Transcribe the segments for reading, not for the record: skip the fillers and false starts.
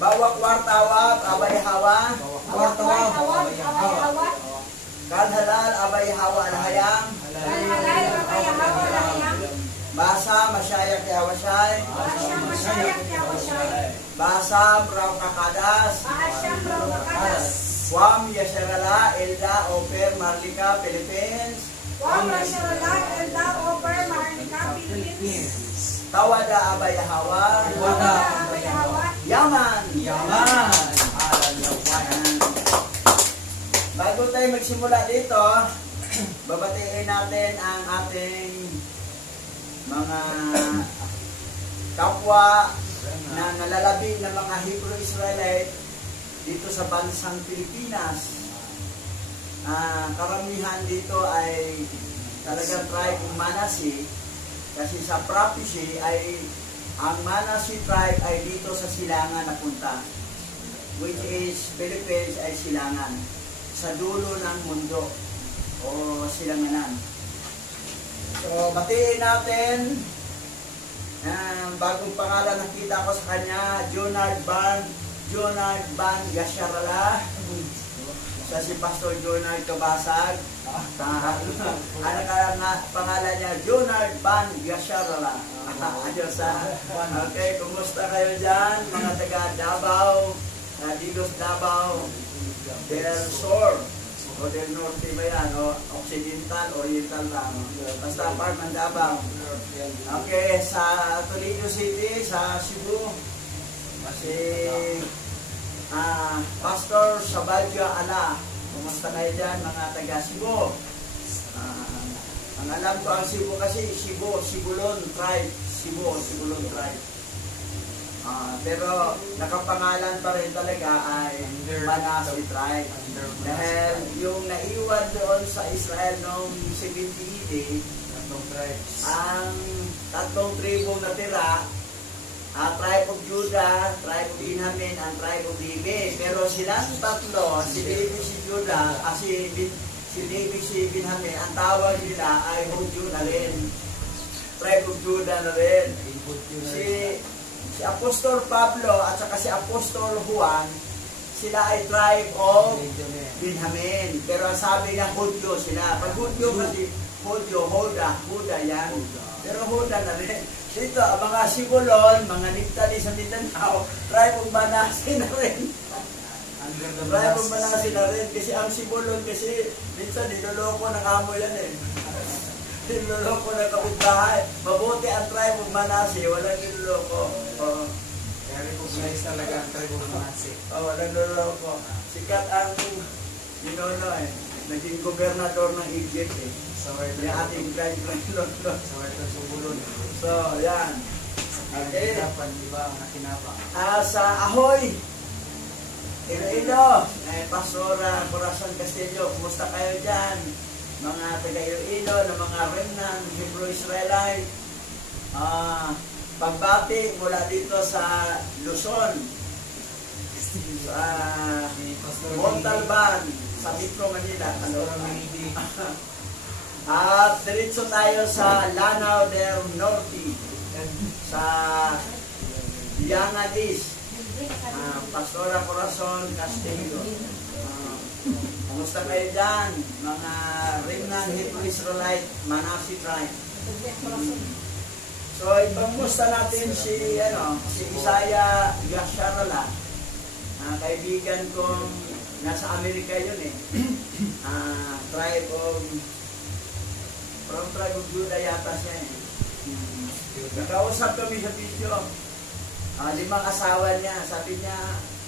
Bawa kwartawat, abay hawa. Kwartawat, abay hawa. Kan halal, abay hawa alhayang. Kan halal, abay hawa alhayang. Basa, masyayak ya wasay. Basa, masyayak ya wasay. Basa, braw kakadas. Basa, braw kakadas. Wam Yasharala, Elda, Oper, Marlica, Philippines. Wam Yasharala, Elda, Oper, Marlica, Philippines. Tawada abay hawa. Tawada abay hawa. Yaman. Yaman. Bago tayo magsimula dito, babatiin natin ang ating mga kapwa na nalalabi ng mga Hebrew Israelite dito sa bansang Pilipinas. Karamihan dito ay talagang tribe ng Manasi, kasi sa prophecy ay ang Manasi tribe ay dito sa silangan napunta, which is Philippines ay silangan sa dulo ng mundo o silanganan. So batiin natin bagong pangalan nakita ko sa kanya, Jonard Ban Yasharala. Sa si Pastor Jonard Kabasag. Ano ka pangalan niya? Jonard Ban Yasharala. Okay, kumusta kayo dyan? Mga taga Davao, Digos Davao, Del Sur, o Del Norte ba yan? O Occidental, Oriental lang. Basta part ng Davao. Okay, sa Toledo City, sa Cebu, si Pastor Sabadja Ala. Kumusta kayo dyan, mga taga Cebu? Ang alam ko ang Cebu kasi Cebulon tribe. Cebulon tribe. Pero nakapangalan pa rin talaga ay Manasi tribe. Dahil yung naiwan doon sa Israel noong 70 AD, ang tatlong tribong natira, tribe of Judah, tribe of Benjamin, and tribe of Levi. Pero silang tatlo, si Levi, si Judah, si Levi, si Benjamin, ang tawag nila ay Hudyo na rin. Tribe of Judah na rin. Si Apostol Pablo at saka si Apostol Juan, sila ay tribe of Benjamin. Pero ang sabi niya, Hudyo sila. Pag Hudyo kasi, Hudyo, Huda yan. Pero Huda na rin. Dito, mga Sibulon, mga Niftali sa Mindanao, tribe of Manasi na rin. Tribe of Manasi na rin. Kasi ang Sibulon, kasi minsan niloloko ng amo yan eh. Niloloko ng kapitbahay. Mabuti ang tribe of Manasi, walang niloloko. Kaya recognize talaga ang tribe of Manasi. Walang niloloko. Sikat ang, naging gobernador ng Egypt eh. Yung ating tribe ng Lolo. So, yan. Okay. Sa Ahoy, Iloilo, Pastora Corazon Castillo, kumusta kayo dyan? Mga taga Iloilo, na mga remnant Hebrew Israelite. Pagbati mula dito sa Luzon, sa Montalban, sa Metro Manila. At diretso tayo sa Lanao del Norte, sa Liangan East, Pastora Corazon Castillo. Kumusta kayo dyan, mga remnant Hebrew Israelite, Manasi tribe? So, ipamusta natin si Isaiah Yasharala, kaibigan kong nasa Amerika yun eh. Tribe of Judah yata siya eh. Nakausap kami sa video. 5 asawa niya. Sabi niya,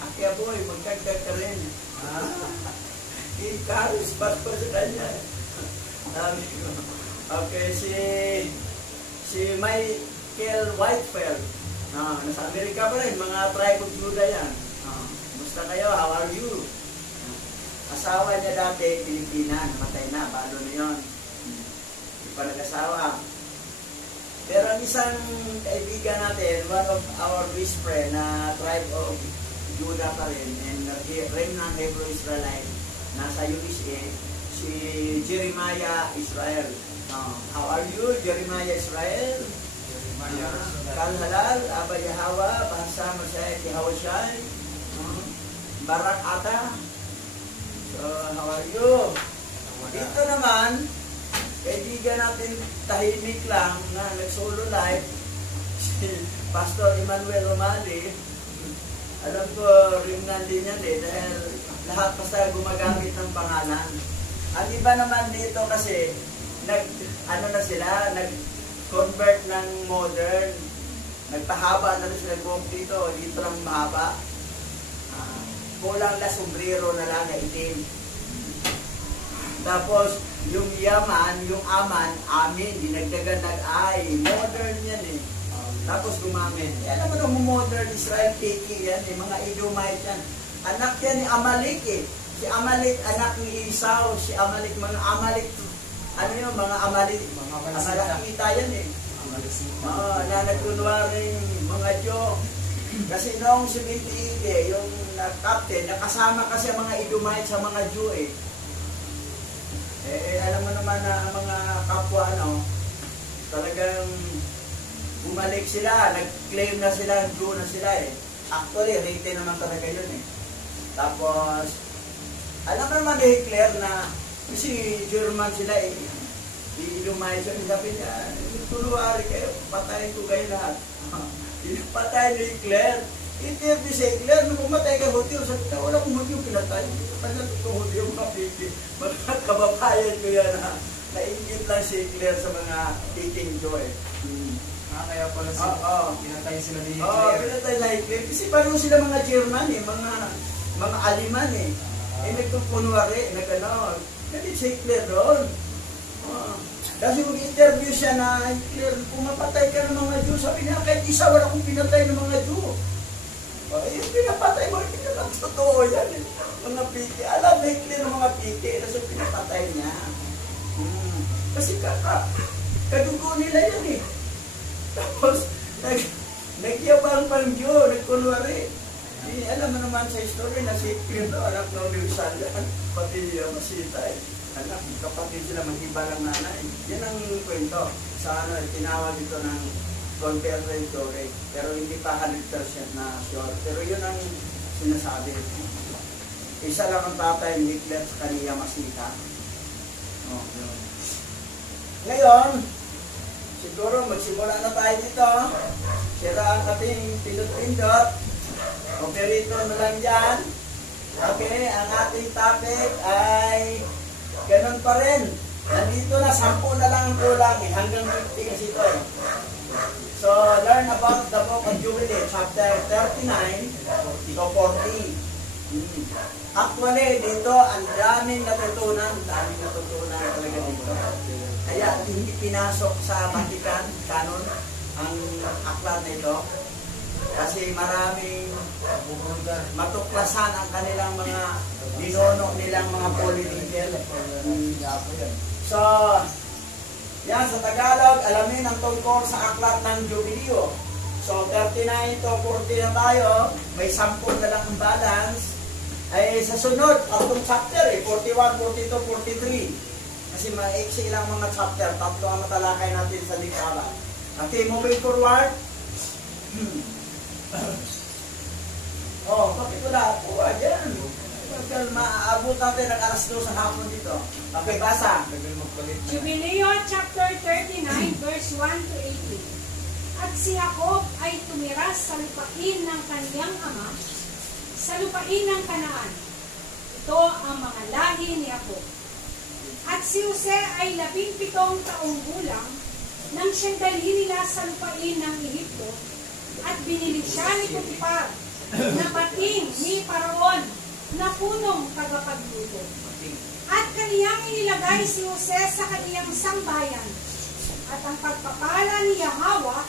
Akya boy, magkagdag ka rin. Ikaros pa sa kanya. Okay, si Michael Whitefeld. Nasa Amerika pa rin, mga tribe of Judah yan. Kumusta kayo? How are you? Asawa niya dati, Pilipina, namatay na, balo na yun. Hindi pa nag-asawa. Pero ang isang kaibigan natin, one of our best friend na tribe of Judah pa rin, and remnant Hebrew Israelite, nasa USA, si Jeremiah Israel. How are you, Jeremiah Israel? Kalhalal, Aba Yahawa, Bahasa Masaya Kihawasyan, Barak Ata. So, how are you? Dito naman, kaibigan natin tahimik lang na nag-solo live, si Pastor Emmanuel Romali. Alam ko, rin nandun yan dahil lahat basta gumagamit ng pangalan. Ang iba naman dito kasi, nag-convert ng modern. Nagpahaba na rin sila dito lang mahaba. Kulang na sombrero na lang na itim. Tapos, yung yaman, yung aman, amin, dinagdagan nag-ay. Modern yan eh. Tapos gumamit. Alam mo naman modern Israel Piki yan eh. Mga Edomite yan. Anak yan ni Amalek eh. Si Amalek, anak ni Esau. Si Amalek, mga Amalek. Ano yun? Mga Amalek. Amalekita yan eh. Na nagkunwaring mga Diyo. Kasi noong 78 yung captain, nakasama kasi ang mga Edomite sa mga Diyo eh. Alam mo naman na mga kapwa, talagang bumalik sila, nag-claim na sila, Jew na sila eh. Actually, rated naman talaga yun eh. Tapos, alam mo naman ni Hitler na, kasi German sila eh, lumay siya, sabi niya, tuluwari kayo, patayin ko kayo lahat. Pinapatay ni Hitler. Interview si Hitler, nung pumatay ka Hudyo, sabi na, wala kong Hudyo pinatay. Kanya itong Hudyo mapigil. Mga kababayan ko yan ha. Naingit lang si Hitler sa mga dating joy. Kaya pala pinatay sila ni Hitler. Oo, pinatay na Hitler. Kasi parang sila mga German eh, mga Aliman eh. Nagtupunwari, galit si Hitler doon. Kasi mag-interview siya na Hitler, pumapatay ka ng mga Jew. Sabi niya, kahit isa wala kong pinatay ng mga Jew. Yung pinapatay mo, hindi naman totoo yan eh. Mga piki. Alam na Hitler ng mga piki, kasi pinapatay niya. Kasi kadugo nila yan eh. Tapos, nagyabang pang Diyo, nagkunwari. Alam mo naman sa history na si Hitler, anak ng Liusan yan, pati Masitay. Anak, kapatid sila, mag-iba lang nanay. Yan ang kwento. Sa tinawag ito ng confirmatory. Pero hindi pa 100% na sure. Pero yun ang sinasabi. Isa lang ang tatay ni Hitler sa kaniya Masita. Yun. Ngayon, siguro magsimula na tayo dito. Sira ang ating pindot-pindot. Operator na lang dyan. Okay, ang ating topic ay ganun pa rin. Nandito na, 10 na lang ang kulang eh. Hanggang 50 kasi ito eh. So, learn about the book of Jubilee, chapter 39 to 40. Actually, dito, ang daming natutunan talaga dito. Kaya, hindi pinasok sa Vatican canon ang aklat na ito. Kasi maraming matuklasan ang kanilang mga dinono nilang mga political. So, yan sa Tagalog, alamin ang tungkol sa aklat ng Jubileo. So, 39 to 40 na tayo, may 10 na lang ang balance. Ay, sa sunod, ang chapter, 41, 42, 43. Kasi maiksi lang mga chapter, 3 ang matalakay natin sa likala. Okay, moving forward. Bakit wala po? Ayan. Maaabot natin ang alas 2 sa hapon dito. Okay, basa. Jubileo chapter 39 verse 1 to 18. At si Jacob ay tumira sa lupain ng kaniyang ama, sa lupain ng Kanaan. Ito ang mga lahi ni Jacob. At si Jose ay 17 taong gulang nang siyang dalhin nila sa lupain ng Ehipto, at binili siya ni Potiphar na pating ni Paraon na punong tagapagluto. At kaniyang inilagay si Jose sa kaniyang sangbayan. At ang pagpapala ni Yahweh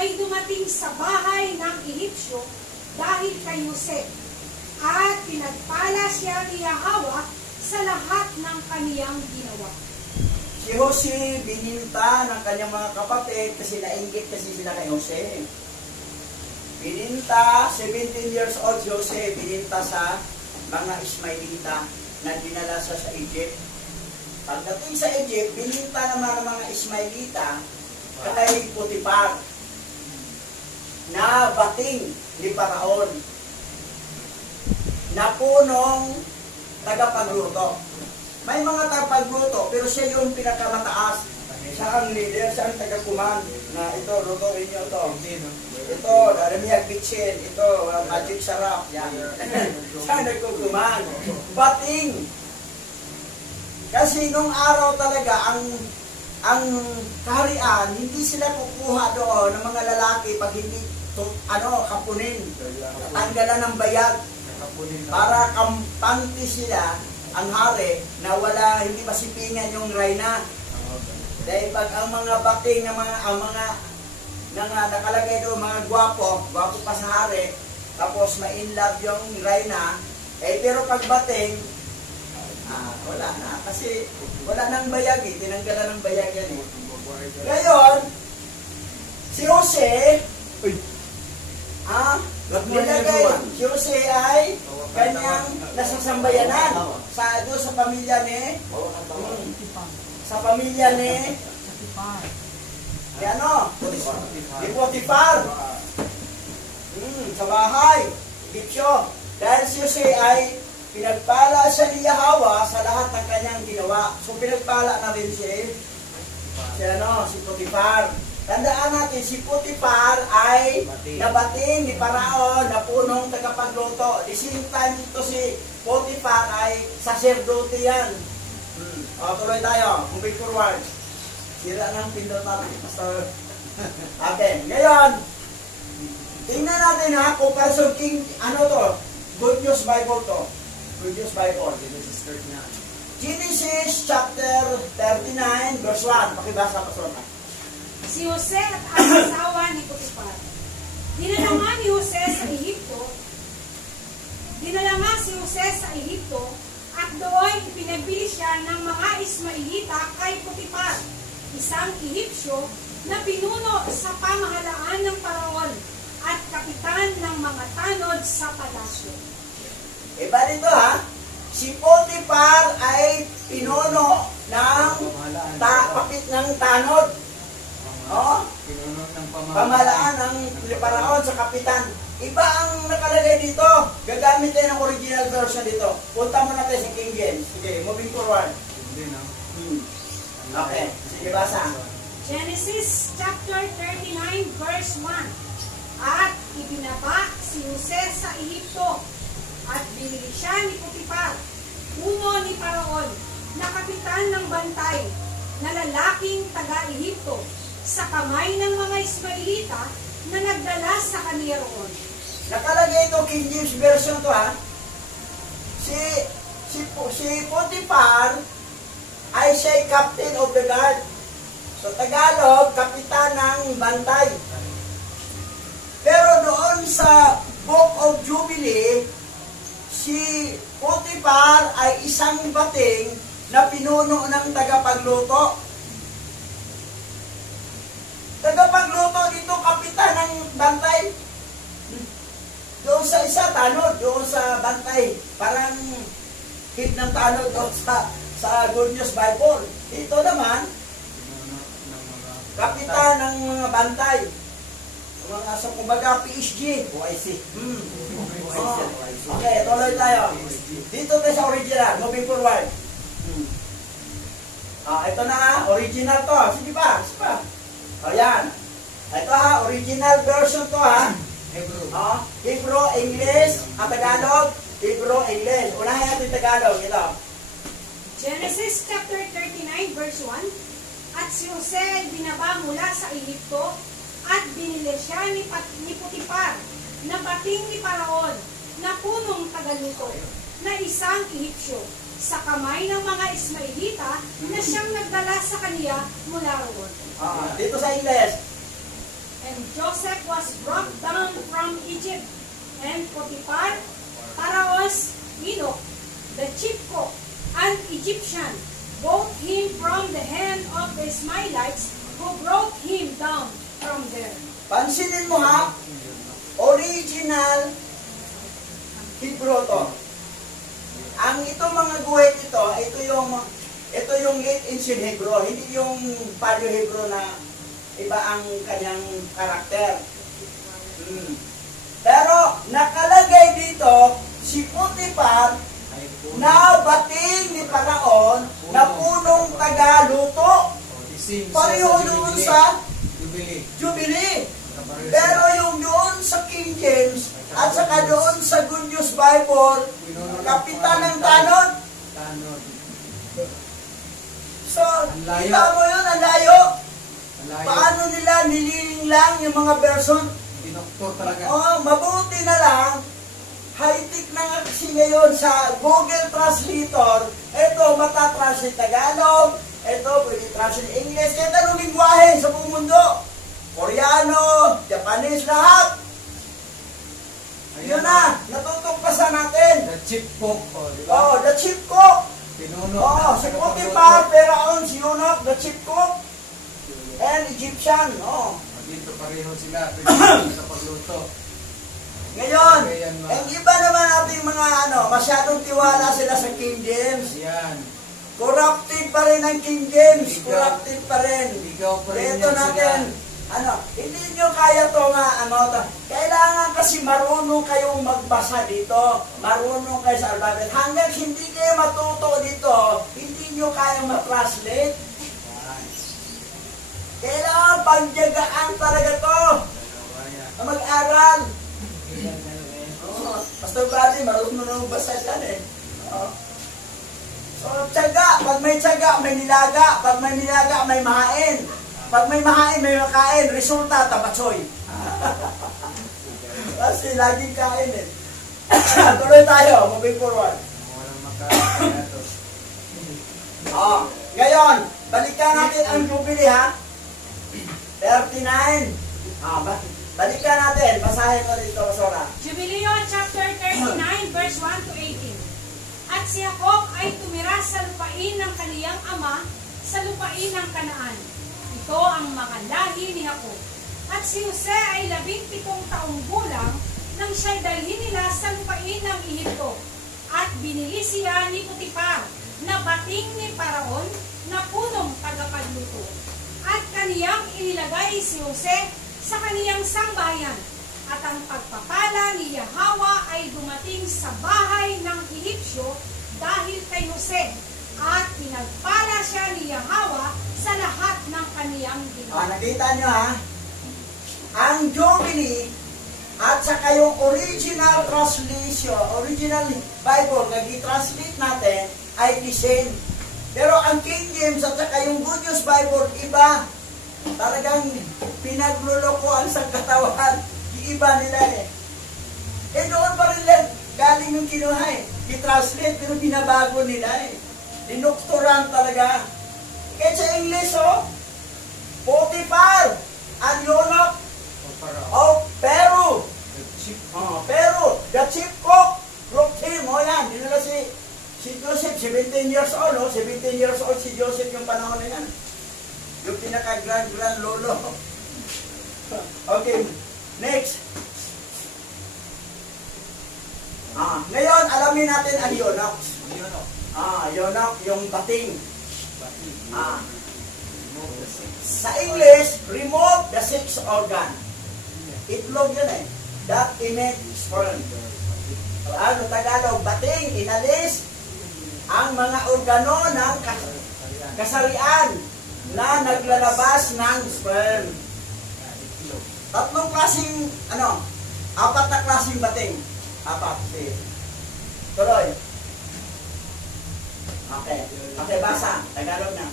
ay dumating sa bahay ng Ehipsyo dahil kay Jose. At pinagpala siya ni Yahweh sa lahat ng kaniyang ginawa. Si Jose bininta ng kanyang mga kapatid kasi nainggit kasi sila kay Jose. Bininta, 17 years old si Jose, bininta sa mga Ismailita na dinala sa Egypt. Pagdating sa Egypt, bininta naman ng mga Ismailita kay Potiphar. na bating ni Paraon na punong tagapagluto. May mga tagapagluto, pero siya yung pinakamataas. Siya ang leader, siya ang tagakuman na ito, lutuin nyo ito. Ito, Daramiag Bitchin, ito, Magic Sarap, yan. Siya nagkukuman. Bating. Kasi nung araw talaga, ang kaharian, hindi sila kukuha doon ng mga lalaki pag hindi kapunin. Tanggalan ng bayag. Para kampante sila ang hari na wala, hindi masipingan yung reyna. Dahil pag ang mga bating na mga nakalagay doon, mga gwapo pa sa hari, tapos ma-inlove yung reyna, pero pag bating, wala na. Kasi wala nang bayag tinanggalan ng bayag yan Ngayon, si Jose, nilagay, si Jose ay kanyang nasasambayanan sa pamilya ni ni Potifar. Sa bahay, Egipsyo. Dahil si Jose ay pinagpala siya ni Yahweh sa lahat ng kanyang ginawa. So pinagpala na rin si Potifar. Tandaan natin, si Potifar ay nabating ni Paraon na punong tagapagluto. At the same time dito si Potifar ay sacerdote yan. Tuloy tayo. Moving forward. Sira ng pindot natin, Pastor. Okay. Ngayon, tingnan natin comparison King, Good News Bible to. Good News Bible. Genesis chapter 39 verse 1. Pakibasa, Pastor. Si Jose at ang asawa ni Potifar. Dinala ni Jose sa Ehipto. Dinala si Jose sa Ehipto at doon ipinagbili siya ng mga Ismailita kay Potifar, isang Ehipsyo na pinuno sa pamahalaan ng Paraon at kapitan ng mga tanod sa palasyo. Iba dito si Potifar ay pinuno ng tanod. Pamahalaan ng Paraon sa kapitan. Iba ang nakalagay dito. Gagamit tayo ng original version dito. Punta mo natin sa King James. Sige, moving forward. Okay, sige, basa. Genesis chapter 39 verse 1. At ibinaba si Jose sa Ehipto at binili siya ni Potifar, uno ni Paraon, na kapitan ng bantay, na lalaking taga-Ehipto, sa kamay ng mga Ismailita na nagdala sa kaniya roon. Nakalagay ito King James version to Si Potifar ay siya captain of the guard. So Tagalog, kapitan ng bantay. Pero doon sa Book of Jubilee, si Potifar ay isang bating na pinuno ng tagapagluto. Tagapagluto dito, kapitan ng bantay. Doon sa isa, tanod. Doon sa bantay. Parang hit ng tanod doon sa Good News Bible. Ito naman, kapitan ng mga bantay. Mga sa kumbaga PSG. OIC. Okay, tuloy tayo. Dito tayo sa original. Moving forward. Ito na, original to. Sige pa. Ayan. Ito original version to Hebrew, English, Tagalog, Hebrew, English. Unahin natin Tagalog. Ito. Genesis chapter 39 verse 1. At si Jose ay binaba mula sa Ehipto at binili siya ni Potifar na bating ni Paraon na punong tagaluto na isang Ehipsyo sa kamay ng mga Ismailita na siyang nagdala sa kaniya mula roon. Dito sa English. And Joseph was brought down from Egypt, and Potifar, Paraon's eunuch, the chief cook, an Egyptian, bought him from the hand of the Ismailites who brought him down from there. Pansinin mo original Hebrew to. Ang ito mga guhit ito yung late ancient Hebrew, hindi yung Paleo Hebrew na iba ang kanyang karakter. Pero nakalagay dito, si Potiphar na bating ni Paraon na punong tagaluto. Pareho doon sa Jubilee. Pero yung doon sa King James at saka doon sa Good News Bible, kapitan ng tanod. So, kita mo yun, ang layo. Paano nila nililing lang yung mga version? Dinoktor talaga. Oh, mabuti na lang, high-tech na nga kasi ngayon sa Google Translator, ito, matatranslate Tagalog, ito, pwede translate English, kahit anong lingwahe sa buong mundo. Koreano, Japanese, lahat. Yun na, natutugpasan natin. The chip cook. Oh, the chip cook. Pinuno. Oh, si Potiphar, Paraon, si Unok, the chip cook. And Egyptian, oh. Dito pareho sila. Pwede sa pagluto. Ngayon, ang iba naman natin mga masyadong tiwala sila sa King James. Yan. Corrupted pa rin ang King James. Corrupted pa rin. Ligaw pa rin Ito yan natin, hindi nyo kaya to nga, kailangan kasi marunong kayong magbasa dito. Marunong kayo sa alphabet. Hanggang hindi kayo matuto dito, hindi nyo kayang ma-translate. Kailangan pagyagaan talaga to. Mag-aral. Pastor Buddy, marunong basa yan eh. So, tiyaga. Pag may tiyaga, may nilaga. Pag may nilaga, may mahain. Pag may mahain, may makain. Resulta, tabatsoy. Kasi laging kain eh. Tuloy tayo. Moving forward. Walang makain to. Ngayon, balikan natin ang Jubilee ha. 39. Balikan natin. Basahin ko dito, Sora. Jubileo chapter 39 verse 1 to 18. At si Jacob ay tumira sa lupain ng kaniyang ama, sa lupain ng Kanaan. Ito ang mga lahi ni Jacob. At si Jose ay 17 taong gulang nang siya'y dalhin nila sa lupain ng Ehipto. At binili siya ni Potiphar na bating ni Paraon na punong tagapagluto. At kaniyang inilagay si Jose sa kaniyang sangbahayan. At ang pagpapala ni Yahweh ay dumating sa bahay ng Ehipsyo dahil kay Jose. At pinagpala siya ni Yahweh sa lahat ng kaniyang ginawa. Nakita nyo ha? Ang Jubilee at saka yung original translation, original Bible na i-translate natin ay the same. Pero ang King James at saka yung Good News Bible, iba. Talagang pinaglulukoan sa katawan. Iiba nila eh. Doon pa rin lang galing yung kinuha eh. I-translate pero binabago nila eh. Dinukturan talaga. Kaya sa English Potiphar and Unok of Peru. Peru, the chief cook, group him. Yan, dinala si Joseph, 17 years old. 17 years old si Joseph yung panahon na yan. Yung pinaka-grand lolo. Okay, next. Ngayon, alamin natin ang Unok. Unok, yung bating. Sa English, remove the sixth organ. Itlog yun eh. That emit sperm. Tagalog, bating, inalis ang mga organo ng kasarian na naglalabas ng sperm. Tatlong klaseng, apat na klaseng bating. Apat. Tuloy. Okay, basa. Tagalog na.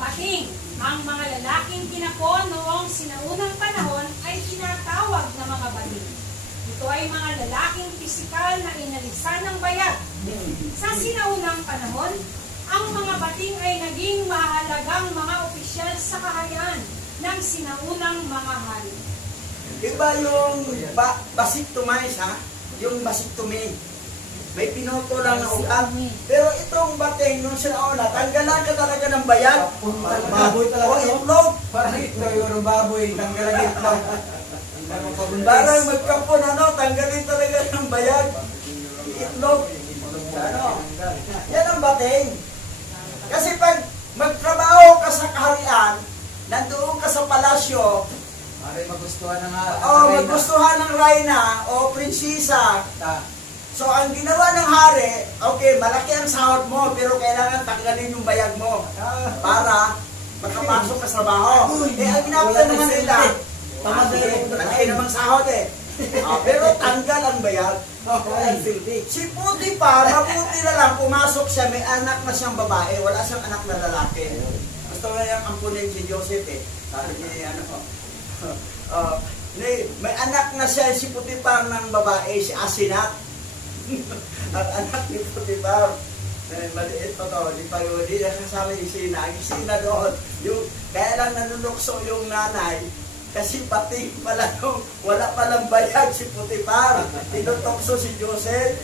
Bating, ang mga lalaking tinapon noong sinaunang panahon ay tinatawag na mga bating. Ito ay mga lalaking pisikal na inalisan ng bayag. Sa sinaunang panahon, ang mga bating ay naging mahalagang mga opisyal sa kaharian ng sinaunang mga hari. Iba yung basiktumis ha? Yung basiktumis. May pinuto lang na ugat. Pero itong bating, nung sinauna, tanggalan ka talaga ng bayag. Baboy talaga. O itlog. Parang itlog yung baboy, tanggalan itlog. Parang magkapon, tanggalin talaga ng bayag. Itlog. Yan ang bating. Kasi pag magtrabaho ka sa kaharian, nandoon ka sa palasyo, Para magustuhan na nga. Magustuhan ng Reyna o prinsesa. So, ang ginawa ng hari, okay, malaki ang sahod mo, pero kailangan tanggalin yung bayag mo para makapasok ka sa trabaho. Ang ginagawa naman nila, malaki namang sahod pero tanggal ang bayag. Si Potiphar, mabuti na lang, pumasok siya, may anak na siyang babae, wala siyang anak na lalaki. Gusto na niyang ampunin si Joseph Sabi niya, may anak na siya, si Potiphar ng babae, si Asenat. Ang anak ni Potiphar. Maliit pa to, di nakasama yung Sina doon. Kaya lang nanunukso yung nanay, kasi pati pala wala palang bayag si Potiphar. Tinutokso si Joseph.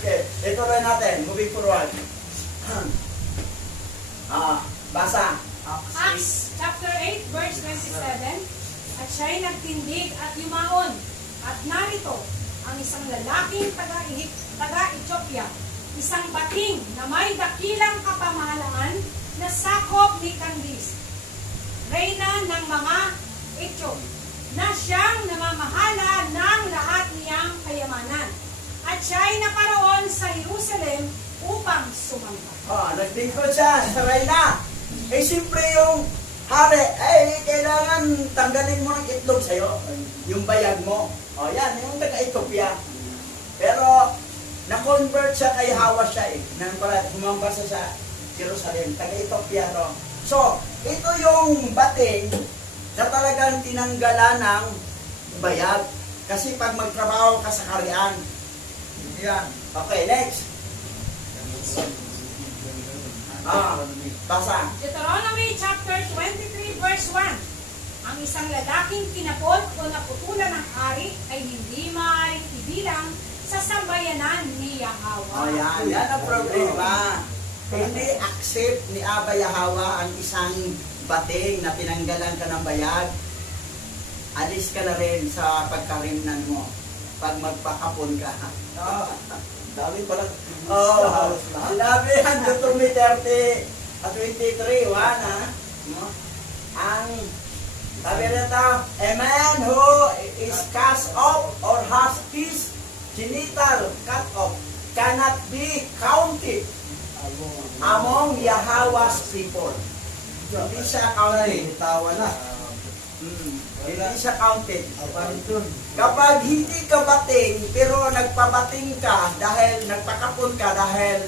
Okay, ito rin natin, moving forward. Basa. Acts chapter 8 verse 27. At siya'y nagtindig at yumaon. At narito, ang isang lalaking taga-Ethiopia, isang bating na may dakilang kapamahalaan na sakop ni Candace, reyna ng mga Ethiop, na siyang namamahala ng lahat niyang kayamanan. At siya'y naparoon sa Jerusalem upang sumamba. Nagtingkod siya sa Reyna. Siyempre yung hari, kailangan tanggalin mo ng itlog sa'yo, yung bayag mo. Yan, yung taga-Ethiopia. Pero, na-convert siya kay Hawa siya humamba siya sa Jerusalem, taga-Ethiopia. So, ito yung bating na talagang tinanggalan ng bayag. Kasi pag magtrabaho ka sa karian. Yan. Okay, next. Basa. Deuteronomy chapter 23 verse 1. Ang isang lalaking kinapot o naputulan ng hari ay hindi maaaring ibilang sa sambayanan ni Yahweh. Yan ang problema. Hindi accept ni Abba Yahweh ang isang bating na tinanggalan ka ng bayag. Alis ka na rin sa pagkarimnan mo pag magpakapon ka. Dami pala. Sinabi ang Deuteronomy 30 at 23, ang sabi nito, a man who is cast off or has his genital cut off cannot be counted among Yahweh's people. Hindi siya counted. Tawa na. Hindi siya counted. Kapag hindi ka bating, pero nagpabating ka dahil nagpakapon ka dahil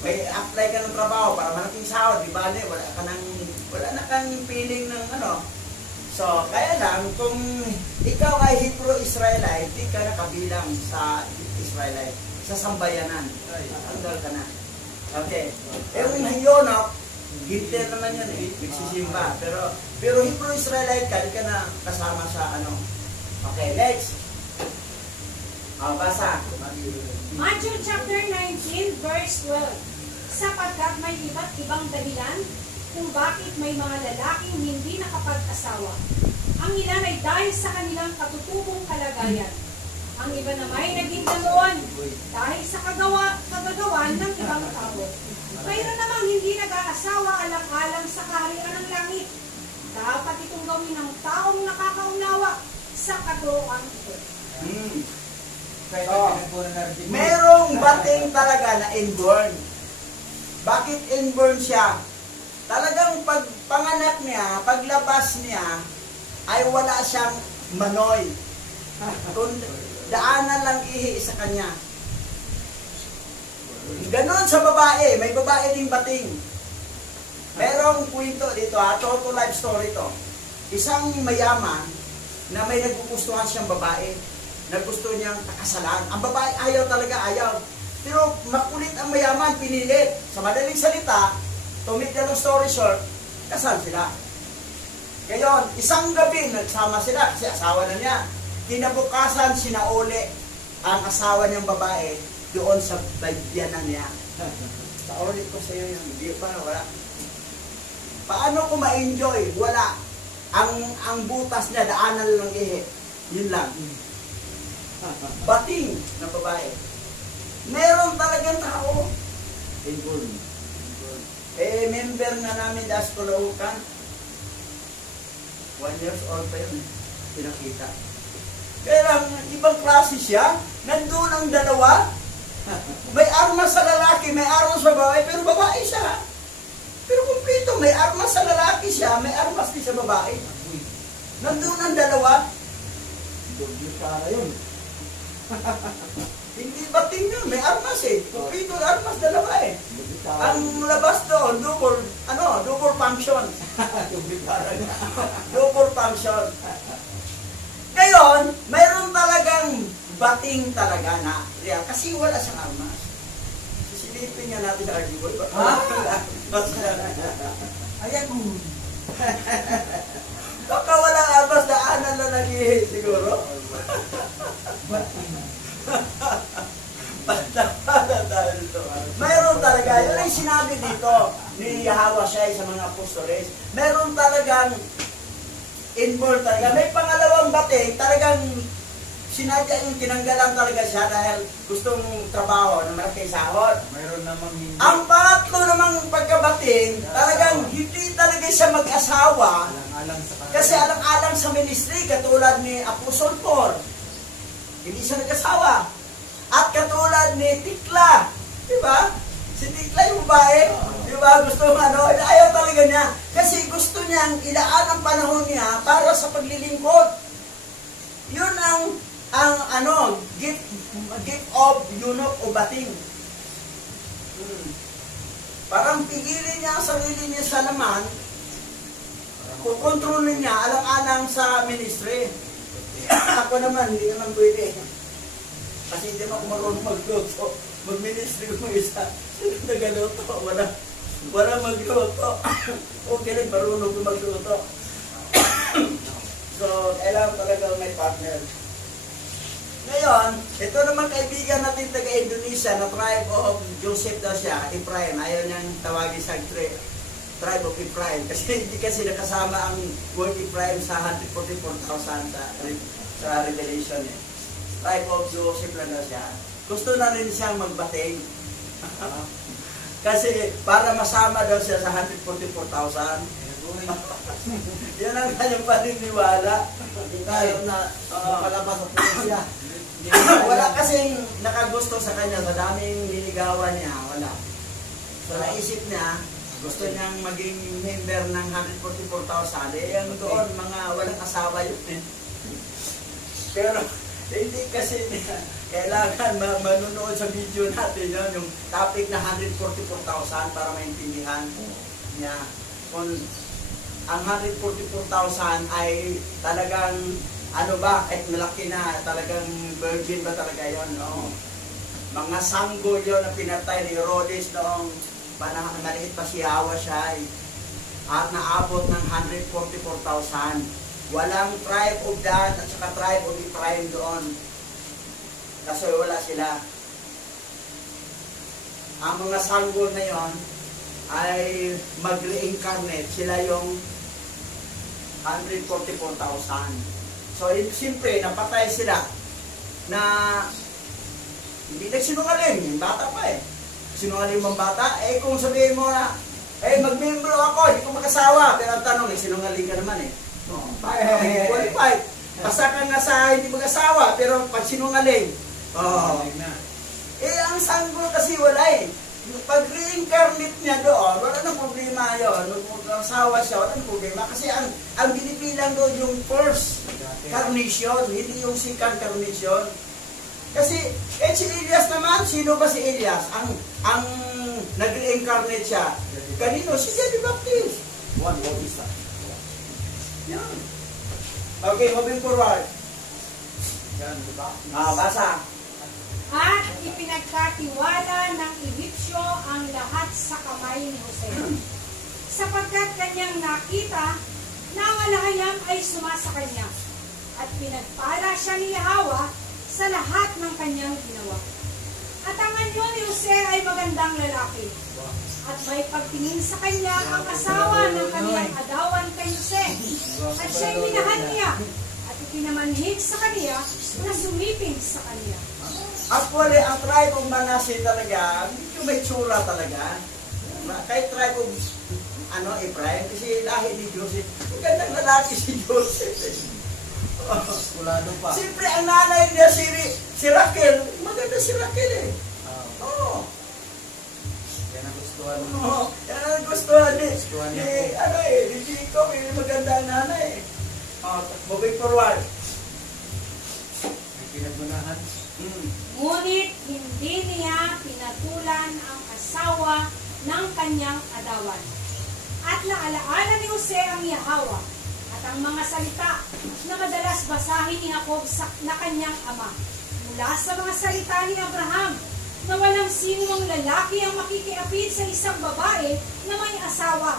may apply ka ng trabaho para malaking sahod, di ba? Wala na kang feeling ng So, kaya lang, kung ikaw ay Hebrew-Israelite, di ka nakabilang sa Israelite, sa sambayanan. Tanggal ka na. Okay. Yung Hiyonok, Hitler naman yun nagsisimba. Pero Hebrew-Israelite ka, di ka na kasama sa Okay, next. Basa. Matthew chapter 19 verse 12. Sapagkat may iba't ibang dahilan kung bakit may mga lalaking hindi nakapag-asawa. Ang ilan ay dahil sa kanilang katutubong kalagayan. Ang iba naman ay naging damuan dahil sa kagagawan ng ibang tao. Mayroon namang hindi nag-aasawa alang-alang sa kaharian ng langit. Dapat itong gawin ng taong nakakaunawa sa katuroan ito. Merong bating talaga na inborn. Bakit inborn siya? Talagang pagpanganak niya, paglabas niya, ay wala siyang manoy. Daanan lang ihi sa kanya. Ganon sa babae, may babae ding bating. Merong kwento dito, total life story to. Isang mayaman na may nagpupustuhan siyang babae, nagusto niyang takasalan. Ang babae ayaw. Pero makulit ang mayaman, pinilit. Sa madaling salita, to make the long story short, kasal sila. Ngayon, isang gabi, nagsama sila kasi asawa na niya. Kinabukasan, sinauli ang asawa niyang babae doon sa baybyanan niya. Saulit ko sa iyo yung hindi pa, wala. Paano ko ma-enjoy? Wala. Ang butas niya, daanan lang ihi. Yun lang. Bating na babae. Meron talagang tao. Member nga namin das Caloocan. 1 years old pa yun. Pinakita. Kaya lang, ibang klase siya. Nandun ang dalawa. May armas sa lalaki, may armas sa babae, pero babae siya. Pero kumpleto, may armas sa lalaki siya, may armas din sa babae. Nandun ang dalawa. Doble para yun. Hindi bating yun, may armas eh. Kumpleto, armas dalawa eh. Ang labas doon, double function. Doble para na. Double function. Ngayon, mayroon talagang bating talaga na real. Kasi wala siyang armas. Silipin nga natin sa RG Boy. Ayan mo. Baka wala armas, daanan na nag-ihi siguro. Mayroon talaga, yun ay sinabi dito ni Yahweh siya sa mga apostoles. Mayroon talagang involved talaga. May pangalawang bating, talagang sinadya yung tinanggalan talaga siya dahil gustong trabaho na malaki sahod. Mayroon namang hindi. Ang pangatlo namang pagkabating, talagang hindi talaga siya mag-asawa Alang-alang sa kanila. kasi alang-alang sa ministry katulad ni Apostle Paul. Hindi siya nag-asawa. At katulad ni Tikla, di ba? Si Tikla yung babae, di ba? Gusto ayaw talaga niya. Kasi gusto niyang ilaan ang panahon niya para sa paglilingkod. Yun ang gift of eunuch o bating. Parang pigilin niya ang sarili niya sa laman, kukontrolin niya alang-alang sa ministry. Ako naman, hindi naman pwede. Kasi hindi ako marunong magluto. Mag-ministry ko isa. Sino nagaluto? Wala magluto. Okay lang, marunong ko magluto. So, kailangan talaga may partner. Ngayon, ito naman kaibigan natin taga-Indonesia na tribe of Joseph daw siya, Ephraim. Ayaw niyang tawagin sa tribe of Ephraim. Kasi hindi kasi nakasama ang word Ephraim sa 144,000 sa Revelation eh. Tribe of Joseph lang daw siya. Gusto na rin siyang magbating. Kasi para masama daw siya sa 144,000. Yan ang kanyang paniniwala. Tayo na palabas at siya. Wala kasing nakagusto sa kanya. Sa daming niligawan niya, wala. So naisip niya, gusto niyang maging member ng 144,000. Eh, yung doon, mga walang asawa yun eh. Pero, hindi kasi kailangan manunood sa video natin yun, yung topic na 144,000 para maintindihan niya. Kung ang 144,000 ay talagang kahit malaki na, talagang virgin ba talaga yun, no? Mga sanggol yun na pinatay ni Herodes noong panahon na maliit pa si Hawa siya at naabot ng 144,000. Walang tribe of Dan at saka tribe of Ephraim doon. Kasi wala sila. Ang mga sanggol na yon ay mag-reincarnate. Sila yung 144,000. So, siyempre, napatay sila na hindi nagsinungaling. Bata pa eh. Sinungaling bang bata? Eh, kung sabihin mo na, mag-membro ako, hindi ko mag-asawa. Pero ang tanong, sinungaling ka naman eh. Qualified. Basta ka nga sa hindi mag-asawa, pero pag sinungaling, ang sanggol kasi wala eh. Pag reincarnate niya doon, wala nang problema yun. Mag-asawa siya, wala nang problema. Kasi ang binibilang doon yung first carnation, hindi yung second carnation. Kasi, si Elias naman, sino ba si Elias? Ang nag-reincarnate siya. Kanino? Si John the Baptist. One Bautista. Yan. Okay, moving forward. Yan, diba? Basa. At ipinagkatiwala ng Ehipsyo ang lahat sa kamay ni Jose. Sapagkat kanyang nakita na ang alahayam ay sumasa kanya. At pinagpala siya ni Yahweh sa lahat ng kanyang ginawa. At ang anyo ni Jose ay magandang lalaki. At may pagtingin sa kanya ang asawa ng kanyang adawan kay Jose. At siya'y minahal niya. At ipinamanhig sa kanya na sumiping sa kanya. Actually, ang tribe of Manasseh talaga, medyo may tsura talaga. kahit tribe of Ephraim, kasi lahi ni Joseph. Magandang lalaki si Joseph. Kulado pa. Siyempre, ang nanay niya si Raquel, maganda si Raquel eh. Oo. Kaya nagustuhan mo. Oo. Yan ang gustuhan ni Gustuhan ni Jacob, maganda ang nanay. Moving forward. May pinagmunahan. Ngunit hindi niya pinatulan ang asawa ng kanyang adawan. At naalaala ni Jose ang Yahweh at ang mga salita na madalas basahin ni Jacob na kanyang ama. Mula sa mga salita ni Abraham na walang sinumang lalaki ang makikiapit sa isang babae na may asawa,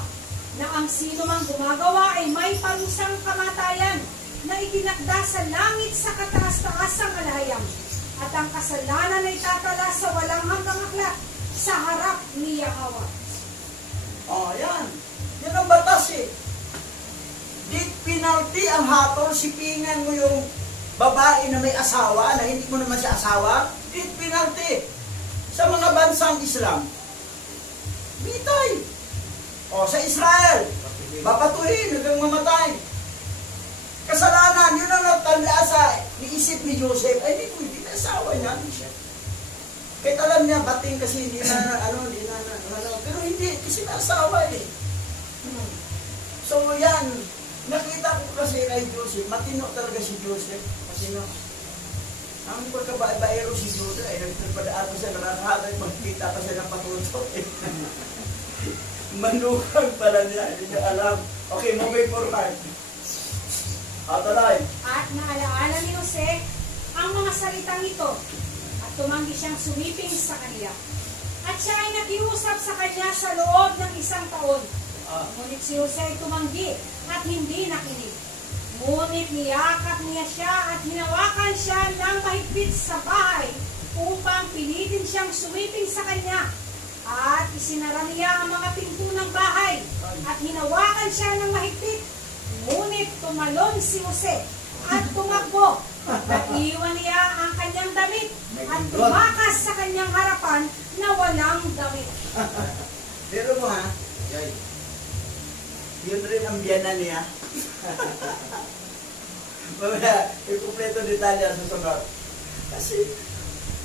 na ang sinumang gumagawa ay may parusang kamatayan na itinakda sa langit sa kataas-taasang alayam, at ang kasalanan ay tatala sa walang hanggang aklat sa harap ni Yahweh. Yan. Yan ang batas eh. Death penalty ang hatol, sipingan mo yung babae na may asawa, na hindi mo naman siya asawa, death penalty. Sa mga bansang Islam, bitay. Sa Israel, papatuhin hanggang mamatay. Kasalanan, yun ang natanda sa niisip ni Joseph, ay hindi na asawa niya. Kahit alam niya, bating kasi hindi na, pero hindi, kasi na-asawa eh. So yan, nakita ko kasi kay Joseph, matino talaga si Joseph, matino. Ang pagkabaero si Joseph, ay nagpadaan ko siya, nakakahatay, magkita pa siya ng patutok eh. Manukag pala niya, hindi niya alam. Okay, moving forward. Tuloy. At naalaala ni Jose ang mga salitang ito, at tumanggi siyang sumiping sa kanya. At siya ay nakiusap sa kanya sa loob ng 1 taon. Ngunit si Jose ay tumanggi at hindi nakinig. Ngunit niyakap niya siya at hinawakan siya ng mahigpit sa bahay upang pilitin siyang sumiping sa kanya. At isinara niya ang mga pinto ng bahay at hinawakan siya ng mahigpit. Ngunit tumalon si Jose at tumakbo. Naiwan niya ang kanyang damit at tumakas sa kanyang harapan na walang damit. Pero mo ha, yun rin ang biyanan niya. Mamaya, ikumpleto detalye sa sunod. Kasi,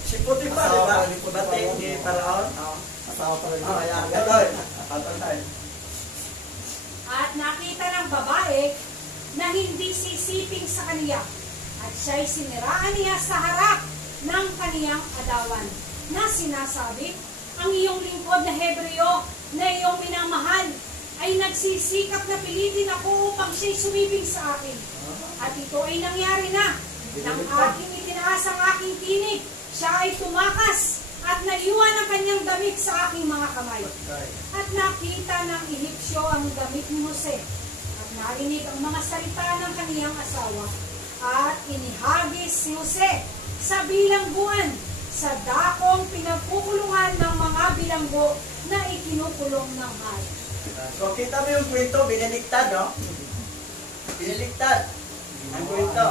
si Potiphar, di ba? Bating ni Paraon. Asawa pa rin. Yan, gano'n. At nakita ng babae na hindi sisiping sa kaniya. At siya'y siniraan niya sa harap ng kaniyang adawan, na sinasabi, ang iyong lingkod na Hebreo na iyong minamahal ay nagsisikap na pilitin ako upang siya'y sumiping sa akin. At ito ay nangyari na. Nang aking itinaas ang aking tinig, siya ay tumakas at naiwan ang kanyang damit sa aking mga kamay. At nakita ng Ehipsyo ang damit ni Jose, at narinig ang mga salita ng kaniyang asawa, at inihagis si Jose sa bilangguan, sa dakong pinagkukulungan ng mga bilanggo na ikinukulong ng hari. So, kita mo yung kwento, binaliktad, no? Binaliktad. Ang kwento.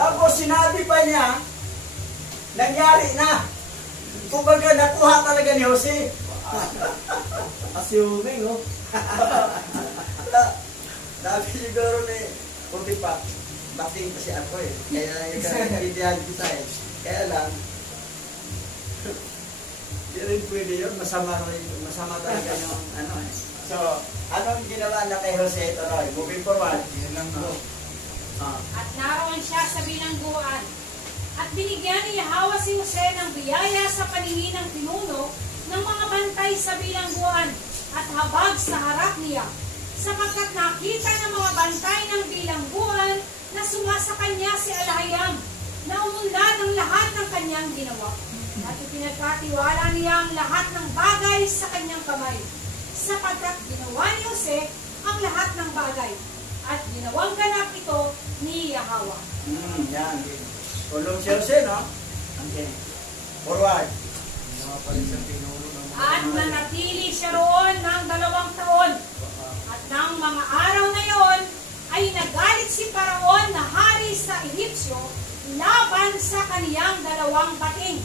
Tapos, sinabi pa niya, nangyari na. Kumbaga, nakuha talaga ni Jose. Assuming, oh. Sabi siguro ni Potiphar, bating kasi ako eh. Kaya nagkaintindihan kita eh. Kaya lang, hindi rin pwede yun. Masama talaga yung ano eh. So, anong ginawa na kay Jose ito, Roy? Moving forward. Yan lang po. At naroon siya sa bilangguan. At binigyan ni Yahweh si Jose ng biyaya sa paningin ng pinuno ng mga bantay sa bilangguan at habag sa harap niya, sapagkat nakita ng mga bantay ng bilangguan na sumasa kanya si Alayam, na umunlad ng lahat ng kanyang ginawa. At ipinagkatiwala niya ang lahat ng bagay sa kanyang kamay, sapagkat ginawa ni Jose ang lahat ng bagay, at ginawang ganap ito ni Yahweh. Yan. Tulong si Jose, no? Okay. Forward. At nanatili siya roon ng 2 taon. At ng mga araw na yon ay nagalit si Paraon na hari sa Ehipsyo laban sa kaniyang 2 bating,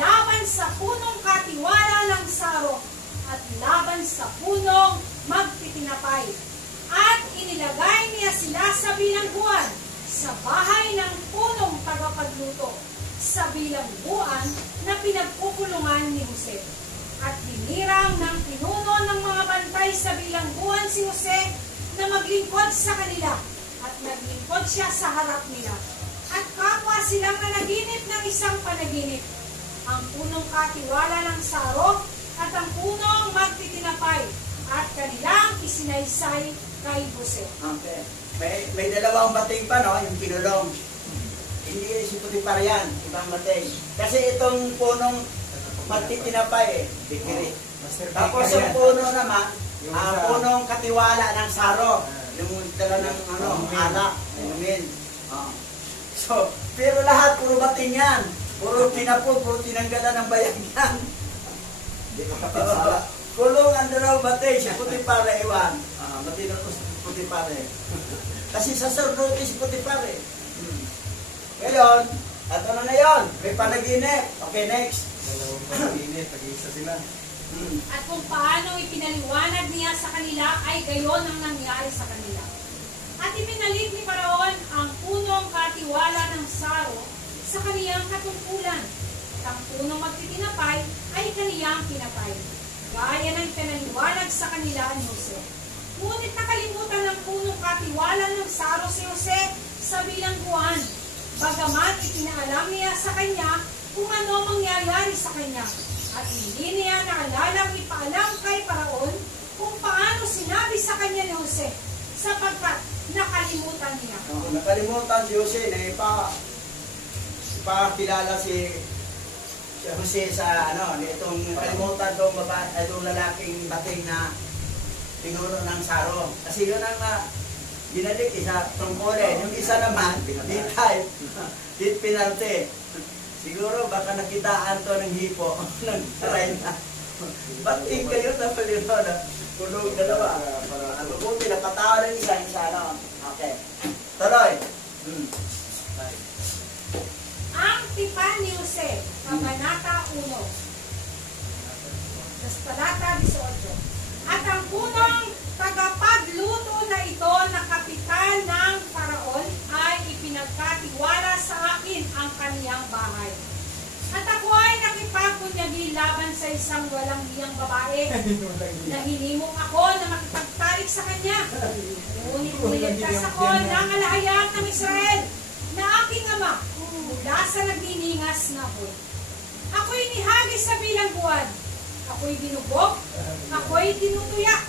laban sa punong katiwala ng Saro, at laban sa punong magtitinapay. At inilagay niya sila sa bilangguan sa bahay ng punong tagapagluto, sa bilangguan na pinagkukulungan ni Jose. At hinirang ng pinuno ng mga bantay sa bilangguan si Jose na maglingkod sa kanila, at naglingkod siya sa harap nila. At kapwa silang nanaginip ng isang panaginip, ang punong katiwala ng saro at ang punong magtitinapay, at kanilang isinaysay kay Jose. Okay. May dalawang bating pa, no? Yung kinulong. Hindi si Putipar yan, ibang bating. Kasi itong punong magtitinapay, bikiri. Tapos yung puno naman, punong katiwala ng saro. Yung dala ng alak, inumin. So, pero lahat puro bating yan. Puro tinapog, puro tinanggalan ng bayag yan. Kulong ang dalawang bating, si Putipar iwan. Bating na si Putipar. Kasi sa surduti si Putipar. Ngayon, at ano na yun? May panaginip. Okay, next. Dalawang panaginip, nag-iisa sila. At kung paano ipinaliwanag niya sa kanila ay gayon ang nangyari sa kanila. At ipinalik ni Paraon ang punong katiwala ng saro sa kaniyang katungkulan. At ang punong magtitinapay ay kaniyang pinapay, gaya ng pinaliwanag sa kanila ni Jose. Ngunit nakalimutan ng punong katiwala ng saro si Jose sa bilangguan, bagamat ipinaalam niya sa kanya kung ano mangyayari sa kanya. At hindi niya naalalang ipaalam kay Paraon kung paano sinabi sa kanya ni Jose, sapagkat nakalimutan niya. Nakalimutan si Jose na ipakilala si Jose sa itong nakalimutan itong lalaking bating na pinuno ng saro. Kasi yun ang binalik sa tungkulin. Yung isa naman, dit penalty. Siguro baka nakitaan to ng hipo, nag-try na. Bating kayo na palito na kulong dalawa. Ang buti, napatawa ng isa. Okay. Tuloy. Ang tipan ni Jose, Kabanata 1, talata 18. At ang punong tagapagluto na ito na kapitan ng Paraon ay ipinagkatiwala sa akin ang kaniyang bahay. At ako ay nakipagbunyagi laban sa isang walang hiyang babae. Nahinimok ako na makipagtalik sa kanya. Ngunit niligtas ako ng alahayag ng Israel na aking ama mula sa nagniningas na buwan. Ako'y nihagis sa bilangguan. Ako'y binubog. Ako'y tinutuyak.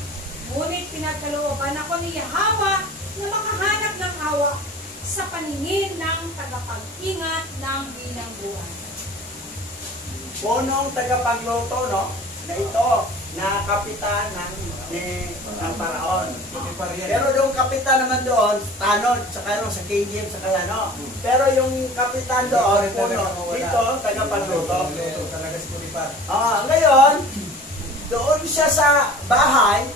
Ngunit pinagkalooban ako ni Yahweh na makahanap ng awa sa paningin ng tagapag-ingat ng bilangguan. Punong tagapagluto, no? Na ito, na kapitan ng Paraon. Pero yung kapitan naman doon, tanod, saka sa King James, saka Pero yung kapitan doon, dito, tagapagluto. Talaga si Putipar. Ngayon, doon siya sa bahay,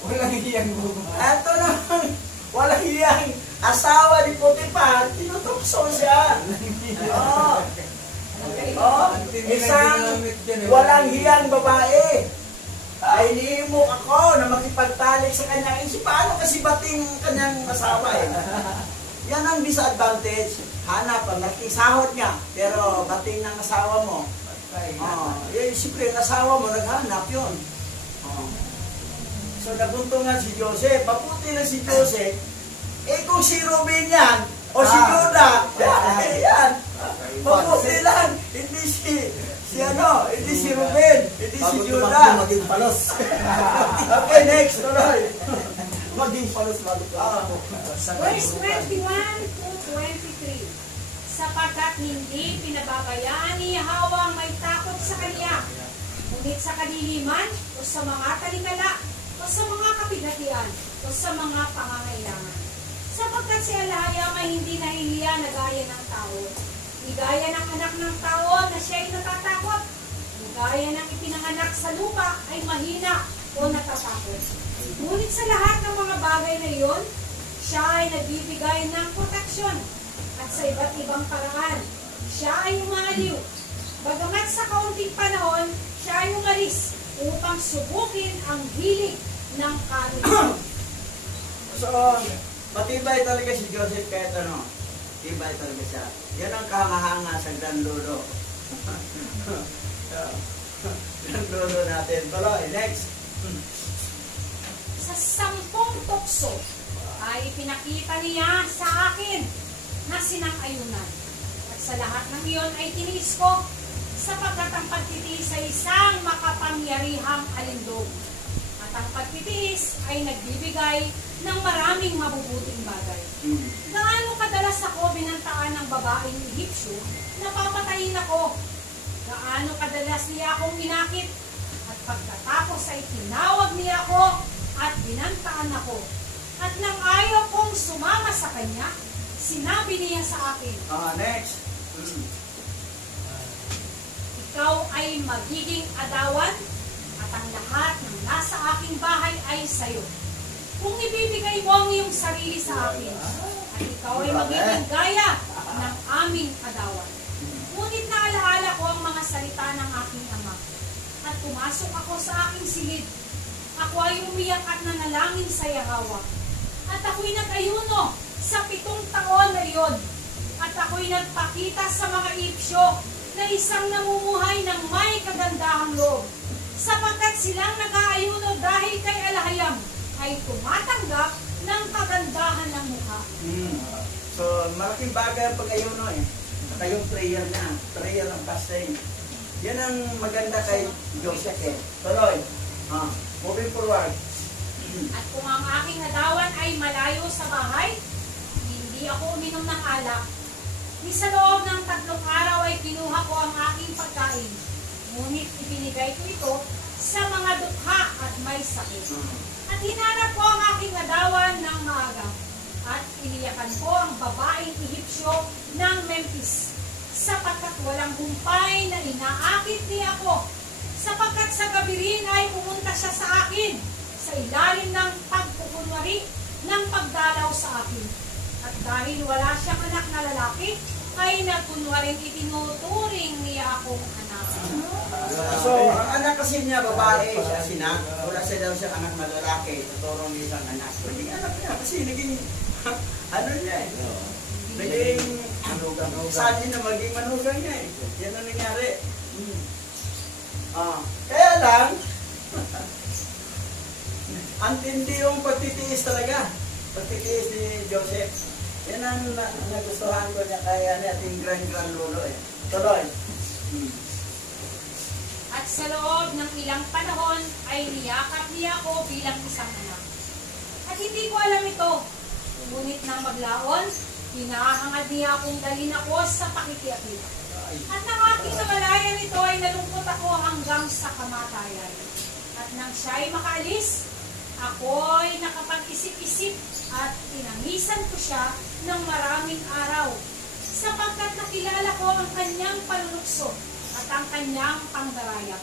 Walang hiyang bubo. eto naman, walang hiyang asawa ni Putipar, tinutukso siya. Isang walang hiyang babae. Ay niimok ako na makipagtalik sa kanya. Paano kasi bating kanyang asawa Yan ang disadvantage. Hanap ang nakisahod niya, pero bating ng asawa mo. Siyempre ang asawa mo naghanap yun. So naguntungan si Jose. Mabuti na si Jose. Kung si Ruben yan, o si Judah, yan. Mabuti lang. Hindi hindi si Ruben, hindi si Judah. Maging palos. Okay, next. Tuloy. Maging palos bago Verse 21 to 23. Sapagkat hindi pinababayaan ni Yahweh ang may takot sa kanya, ngunit sa kadiliman o sa mga talikala o sa mga kapigatian o sa mga pangangailangan. Sapagkat si Alaya ay hindi nahihiya na gaya ng tao, ni gaya ng anak ng tao na siya ay natatakot, ni gaya ng ipinanganak sa lupa ay mahina o natatakot. Ngunit sa lahat ng mga bagay na iyon, siya ay nagbibigay ng proteksyon at sa iba't ibang paraan. Siya ay umaaliw. Bagamat sa kaunting panahon, siya ay umalis o upang subukin ang hilig ng kaluluwa. So, matibay talaga si Joseph kahit ano. Tibay talaga siya. Yan ang kahanga-hanga sa Grand Lolo. Grand Lolo natin. Tuloy, next. Sa 10 tukso ay ipinakita niya sa akin na sinang-ayunan. At sa lahat ng iyon ay tiniis ko sapagkat ang pagtitiis ay isang makapangyarihang alindog. At ang pagtitiis ay nagbibigay ng maraming mabubuting bagay. Gaano kadalas ako binantaan ng babaeng Ehipsyo na papatayin ako? Gaano kadalas niya akong inakit? At pagkatapos ay tinawag niya ako at binantaan ako. At nang ayaw kong sumama sa kanya, sinabi niya sa akin, Next. ikaw ay magiging adawan at ang lahat ng nasa aking bahay ay sayo. Kung ibibigay mo ang iyong sarili sa akin, at ikaw ay magiging gaya ng aming adawan. Ngunit naalaala ko ang mga salita ng aking ama. At pumasok ako sa aking silid. Ako ay umiyak at nanalangin sa Yahweh. At ako'y nag-ayuno sa 7 taon na iyon. At ako'y nagpakita sa mga Ehipsyo na isang namumuhay ng may kagandahang loob. Sapagkat silang nag-aayuno dahil kay Alahayam ay tumatanggap ng kagandahan ng mukha. So, malaking bagay ang pag-ayuno eh. Saka yung prayer na. Prayer ng fasting. Yan ang maganda kay Joseph eh. Tuloy. Moving forward. At kung ang aking adawan ay malayo sa bahay, hindi ako uminom ng alak. Ni sa loob ng 3 araw ay kinuha ko ang aking pagkain. Ngunit ibinigay ko ito sa mga dukha at may sakit. At hinanap ko ang aking adawan ng maaga. At iniyakan ko ang babaeng Ehipsyo ng Memphis, sapagkat walang humpay na inaakit niya ako. Sapagkat sa gabi rin ay pumunta siya sa akin sa ilalim ng pagpupunwari ng pagdalaw sa akin. At dahil wala siyang anak na lalaki, ay nagkunwaring itinuturing niya akong anak. So, ang anak kasi niya, babae, siya sinak. Wala siya daw siya anak na lalaki. Tuturong niya isang anak. Naging anak niya kasi naging, ano niya eh. Naging, saan niya na maging manugang niya eh. Yan ang nangyari. Kaya lang, ang tindi yung pagtitiis talaga. Pagtitiis ni Joseph. Yan ang nagustuhan ko niya kaya ni ating grand lolo eh. Tuloy. At sa loob ng ilang panahon ay niyakap niya ako bilang isang anak. At hindi ko alam ito. Ngunit nang maglaon, hinahangad niya akong dalhin ako sa pakikiapit. At nang aking namalayan ito ay nalungkot ako hanggang sa kamatayan. At nang siya ay makaalis, ako'y nakapag-isip-isip at tinangisan ko siya ng maraming araw. Sapagkat nakilala ko ang kanyang panunukso at ang kanyang pangdaraya.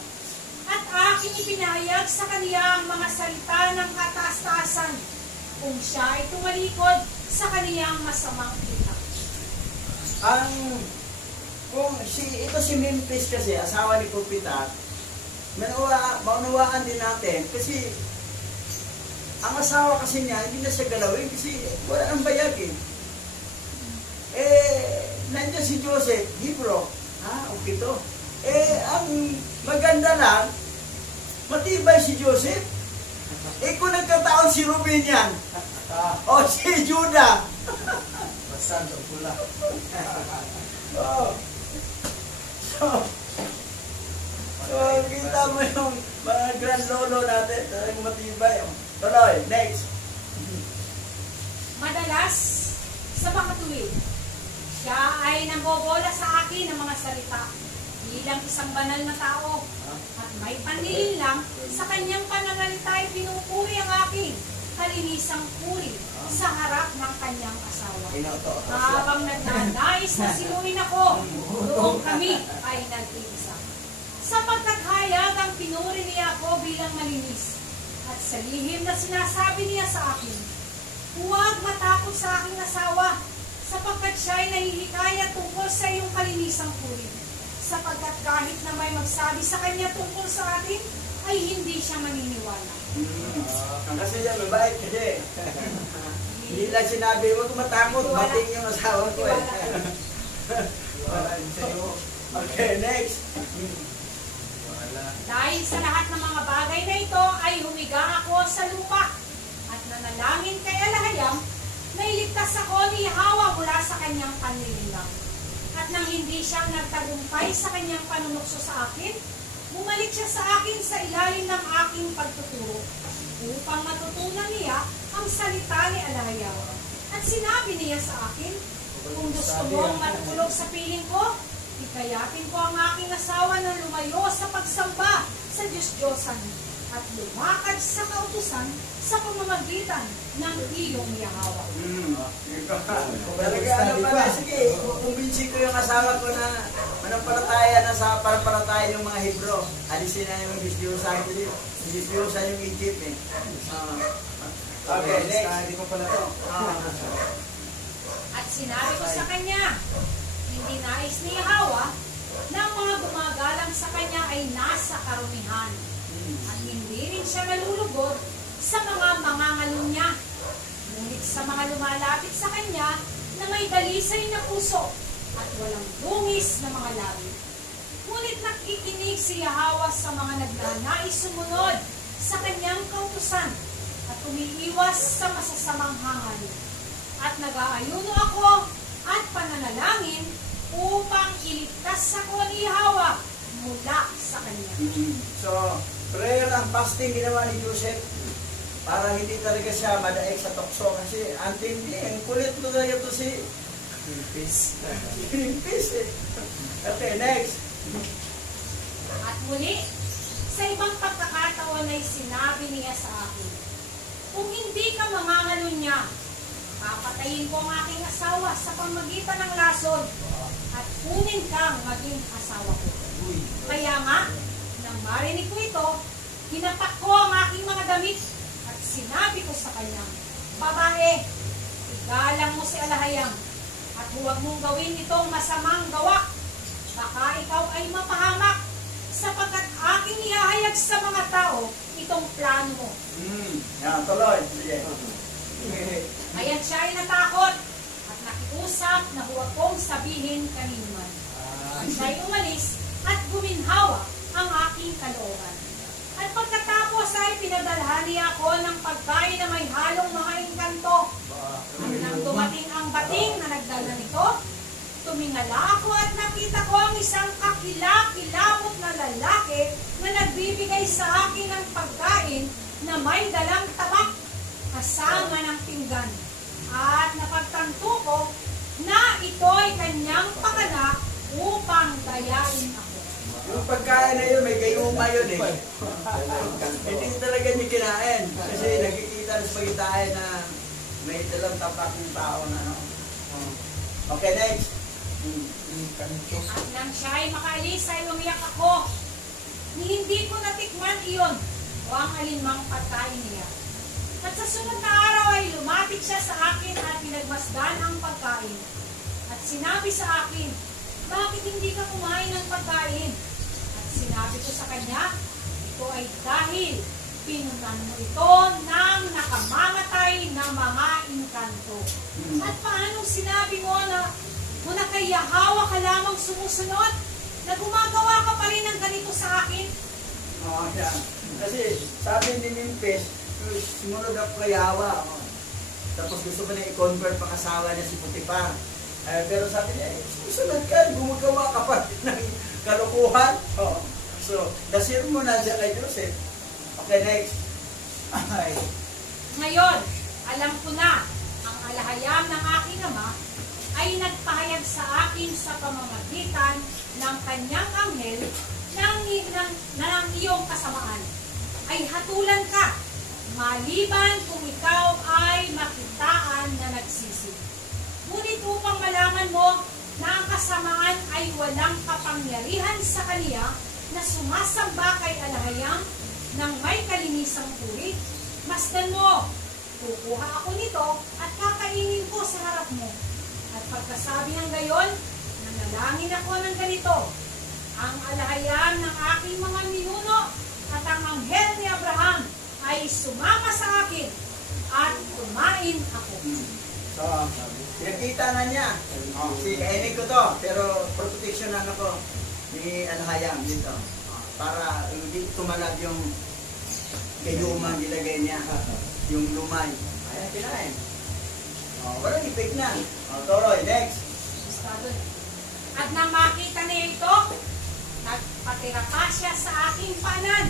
At aking ipinahayag sa kaniya ang mga salita ng kataas-taasan kung siya ay tumalikod sa kaniyang masamang kita. Ito si Memphis kasi, asawa ni Pupitat, maunawaan din natin kasi ang asawa kasi niya, hindi na siya galawin kasi wala nang bayag eh. Nandiyan si Joseph, Hebrew. Okay to. Ang maganda lang, matibay si Joseph. Kung nagkataon si Ruben yan, o si Judah. Basan o pula. So, kita mo yung mga grand lolo natin, talagang matibay. Tuloy, next. Madalas, sa mga tuwid, siya ay nambobola sa akin ng mga salita bilang isang banal na tao. At may panlilin lang, sa kanyang pananalita ay pinupuri ang aking kalinisang puri sa harap ng kanyang asawa. Habang nagnanais na sinuin ako, doon kami ay nag-iisa. Sapagkat hayag ang pinuri niya ako bilang malinis. At sa lihim na sinasabi niya sa akin, huwag matakot sa aking asawa, sapagkat siya ay nahihikaya tungkol sa iyong kalinisang puri. Sapagkat kahit na may magsabi sa kanya tungkol sa atin, ay hindi siya maniniwala. Kasi yan, mabait kasi. Hindi lang sinabi, huwag matakot, bating yung asawa ko eh. Okay, next. Dahil sa lahat ng mga bagay na ito ay humiga ako sa lupa at nanalangin kay Alahayam na iligtas ako ni Hawa mula sa kanyang panlilinlang. At nang hindi siya nagtagumpay sa kanyang panunukso sa akin, bumalik siya sa akin sa ilalim ng aking pagtuturo upang matutunan niya ang salita ni Alahayam. At sinabi niya sa akin, kung gusto mong matulog sa piling ko, ikayatin ko ang aking asawa na lumayo sa pagsamba sa Diyos-Diyosan at lumakad sa kautusan sa pamamagitan ng iyong Yahawa. Talaga ano pala, sige, kumbinsin ko yung asawa ko na manampalataya na sa parampalataya yung mga Hebro. Alisin na yung Diyos-Diyosan yung Egypt eh. Okay, next. Hindi ko pala ito. At sinabi ko sa kanya, hindi nais ni Yahawa na ang mga gumagalang sa kanya ay nasa karumihan. At hindi rin siya nalulugod sa mga mangangalong niya. Ngunit sa mga lumalapit sa kanya na may dalisay na puso at walang dungis na mga labi. Ngunit nakikinig si Yahawa sa mga nagnanais sumunod sa kanyang kautusan at umiiwas sa masasamang hangarin. At nag-aayuno ako at pananalangin upang iligtas ako ni Yahawa mula sa kanya. So, prayer and fasting ginawa ni Joseph para hindi talaga siya madaig sa tukso kasi antindi, ang kulit mo talaga ito si Greenpeace eh. Okay, next. At muli, sa ibang pagkakataon ay sinabi niya sa akin, kung hindi ka mangangalo niya, papatayin ko ang aking asawa sa pamagitan ng lason at kunin kang maging asawa ko. Kaya nga, nang marinig ko ito, hinatak ko ang aking mga damit at sinabi ko sa kanya, babae, igalang mo si Alahayam at huwag mong gawin itong masamang gawa. Baka ikaw ay mapahamak sapagkat aking ihahayag sa mga tao itong plano mo. Yan, tuloy. Sige. Kaya't siya ay natakot at nakiusap na huwag kong sabihin kaninuman. At siya ay umalis at guminhawa ang aking kalooban. At pagkatapos ay pinadalhan niya ako ng pagkain na may halong mga engkanto. At nang dumating ang bating na nagdala nito, tumingala ako at nakita ko ang isang kakilakilabot na lalaki na nagbibigay sa akin ng pagkain na may dalang tabak kasama ng pinggan. At napagtanto ko na ito'y kanyang pakana upang dayain ako. Yung pagkain na yun, may gayuma yun eh. Hindi talaga niya kinain. Kasi nakikita sa pagitain na may dalang tapak ng tao na ano. Okay, next. At nang siya ay makaalis ay umiyak ako. Hindi ko natikman iyon o ang alinmang pagkain niya. At sa sunod na araw ay lumapit siya sa akin at pinagmasdan ang pagkain. At sinabi sa akin, bakit hindi ka kumain ng pagkain? At sinabi ko sa kanya, ito ay dahil pinunan mo ito ng nakamamatay na mga engkanto. At paano sinabi mo na kay Yahawa ka lamang sumusunod na gumagawa ka pa rin ng ganito sa akin? Oo, yan. Kasi sabi ni Mimpes, sumunod ako kay Yahawa. Tapos gusto ko na i-convert pang-asawa niya si Potiphar. Pero sabi niya, susunod ka, gumagawa ka pa rin ng kalukuhan. So, dasir mo na siya kay Joseph. Okay, next. Ngayon, alam ko na ang alahayam ng aking ama ay nagpahayag sa akin sa pamamagitan ng kanyang anghel ng iyong kasamaan. Ay hatulan ka, maliban kung ikaw ay makitaan na nagsisi. Ngunit upang malaman mo na ang kasamaan ay walang kapangyarihan sa kaniya na sumasamba kay alahayam ng may kalinisang puri, masdan mo, kukuha ako nito at kakainin ko sa harap mo. At pagkasabi ng gayon, nanalangin ako ng ganito, ang alahayam ng aking mga ninuno at ang nakita na niya. Kainin ko to, pero protection na ako ni Hayam dito. Para hindi tumalab yung gayuma nilagay niya. Yung lumay. Ayan, kinain. Walang ipig na. Toroy, next. At nang makita niya ito, nagpatira pa siya sa aking panan.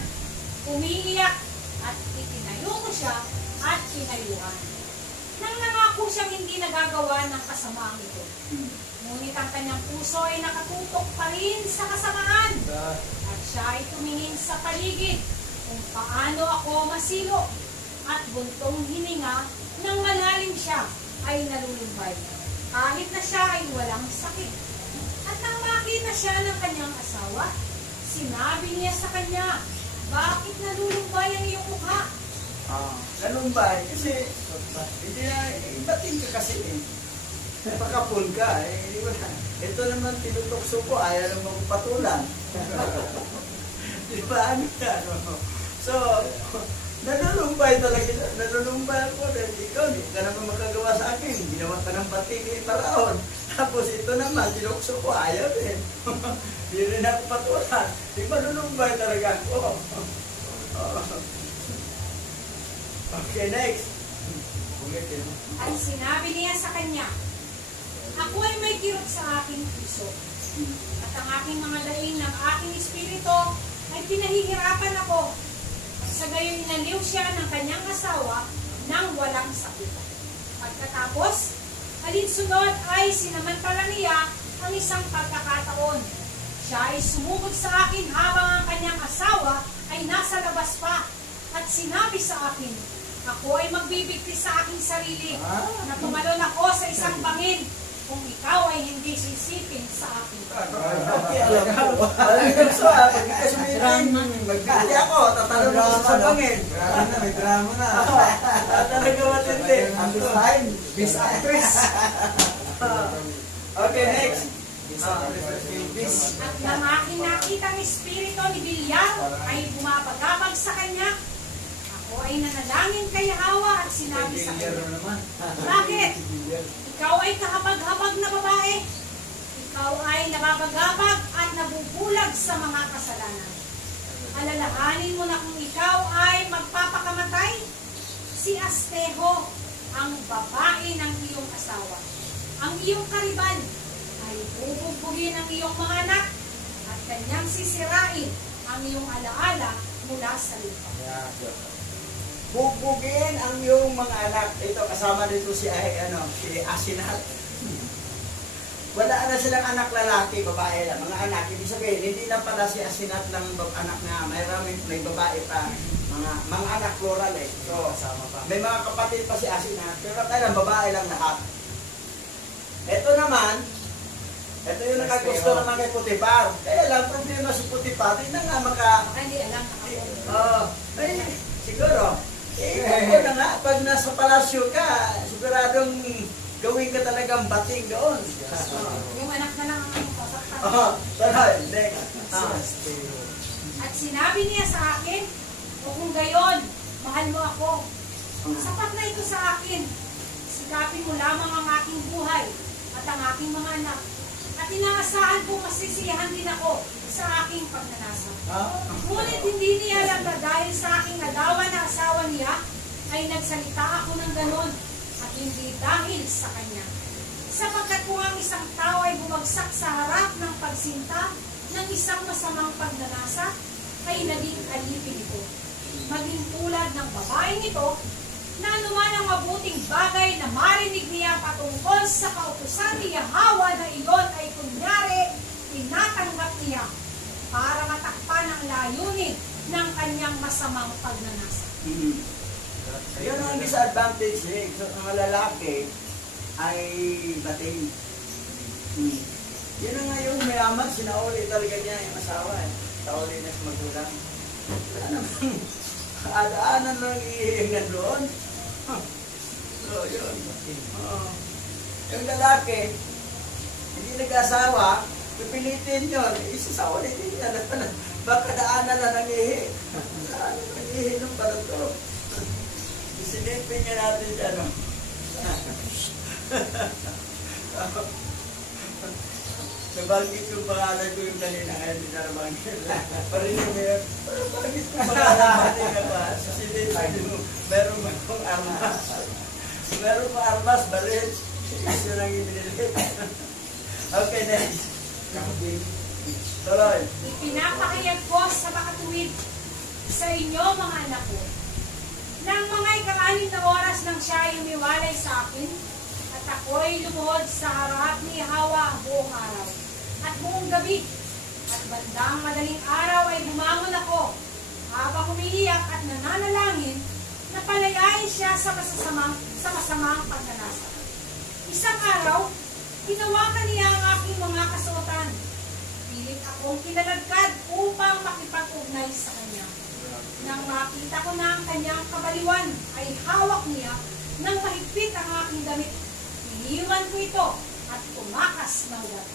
Umiiyak at itinayo ko siya at pinayuhan. Nang nangako siyang hindi nagagawa ng kasamaang ito. Ngunit ang kanyang puso ay nakatutok pa rin sa kasamaan. At siya ay tumingin sa paligid kung paano ako masilo. At buntong hininga nang malalim siya ay nalulumbay. Kahit na siya ay walang sakit. At nang makita siya ng kanyang asawa, sinabi niya sa kanya, bakit nalulumbay ang iyong mukha? Nalumbay kasi hindi na, ibating ka kasi napakapul ka ito naman tinutokso ko, ayaw naman kong patulan. Di ba ano ka, no? So, nalulumbay talaga, nalulumbay ako dahil ikaw, hindi ka naman makagawa sa akin, ginawa ka ng pati ni Paraon. Tapos ito naman, tinukso ko, ayaw din. Hindi rin ako patulan. Di ba nalulumbay talaga ako? Okay, next. At sinabi niya sa kanya, ako ay may kirot sa aking puso. At ang aking mga daing ng aking espiritu ay pinahihirapan ako. At sa gayon inaliw siya ng kanyang asawa nang walang sakit. Pagkatapos, alinsunod ay sinamantala niya ang isang pagkakataon. Siya ay sumugod sa akin habang ang kanyang asawa ay nasa labas pa. At sinabi sa akin, ako ay magbibigti sa aking sarili na tumalon ako sa isang bangin kung ikaw ay hindi sisipin sa akin. Okay, alam ko. Alam ko sa akin. Kasi magbibigti ako, tatalon ako sa bangin. May drama na. Talaga matindi. Ang design. Best actress. Okay, next. At nang aking nakita ang espiritu ni Bilyar ay bumabagabag sa kanya, ako ay nanalangin kay Hawa at sinabi sa kanya, bakit? Ikaw ay kahabag-habag na babae. Ikaw ay nababagabag at nabubulag sa mga kasalanan. Alalahanin mo na kung ikaw ay magpapakamatay. Si Asteho, ang babae ng iyong asawa, ang iyong kariban, ay bubugbugin ang iyong mga anak at kanyang sisirain ang iyong alaala mula sa lupa. Bubugin ang iyong mga anak. Ito, kasama dito si Asinat. Wala na silang anak lalaki, babae lang. Mga anak, ibig sabihin, hindi lang pala si Asinat lang anak na may babae pa. Mga anak plural So, may mga kapatid pa si Asinat, pero kailan babae lang lahat. Ito naman, ito yung nakagusto naman kay Putipar. Kaya lang, problema si Putipar, hindi na nga Baka hindi alam siguro. Ako na nga, pag nasa palasyo ka, siguradong gawin ka talagang bating doon. yung anak na lang ang sasaktan. Next. At sinabi niya sa akin, o kung gayon, mahal mo ako. Sapat na ito sa akin. Sikapin mo lamang ang aking buhay at ang aking mga anak. At inaasahan ko masisiyahan din ako sa aking pagnanasa. Ngunit hindi niya alam na dahil sa aking nagawa na asawa niya, ay nagsalita ako ng ganon at hindi dahil sa kanya. Sapagkat kung ang isang tao ay bumagsak sa harap ng pagsinta ng isang masamang pagnanasa, ay naging alipin ito. Maging tulad ng babaeng ito, na anuman ang mabuting bagay na marinig niya patungkol sa kautusan ni Yahweh na iyon ay kunyari tinatanggap niya para matakpan ang layunin ng kanyang masamang pagnanasa. Yun ang disadvantage sa mga lalaki ay bating. Yun na nga yung mayaman, sinauli talaga niya yung asawa. Sauli na sa magulang. Ano bang adaanan lang ihingan doon? So, yun. Yung lalaki, hindi nag-asawa, pipilitin yun, isasauli din yan. Baka daanan na nangihi. Saan nangihi nung pala to? Isilipin niya natin siya, no? Nabanggit yung pangalan ko yung kanina, kaya hindi na nabanggit. Parinig mo yun, pero bakit yung pangalan kanina ba? Sasilin mo, meron ba kong armas? Meron pa armas, balit. Isa lang yung binilit. Okay, next. Tuloy. Ipinapakayag ko sa makatuwid sa inyo, mga anak ko, nang mga ika-6 na oras nang siya ay umiwalay sa akin, at ako'y lumuhod sa harap ni Hawa ang buong araw at buong gabi. At bandang madaling araw ay bumangon ako habang umiiyak at nananalangin na palayain siya sa masamang pagnanasa. Isang araw, hinawakan niya ang aking mga kasuotan. Pilit akong kinaladkad upang makipag-ugnay sa kanya. Nang makita ko na ang kanyang kabaliwan, ay hawak niya nang mahigpit ang aking damit. Iniwan ko ito at tumakas ng ugat.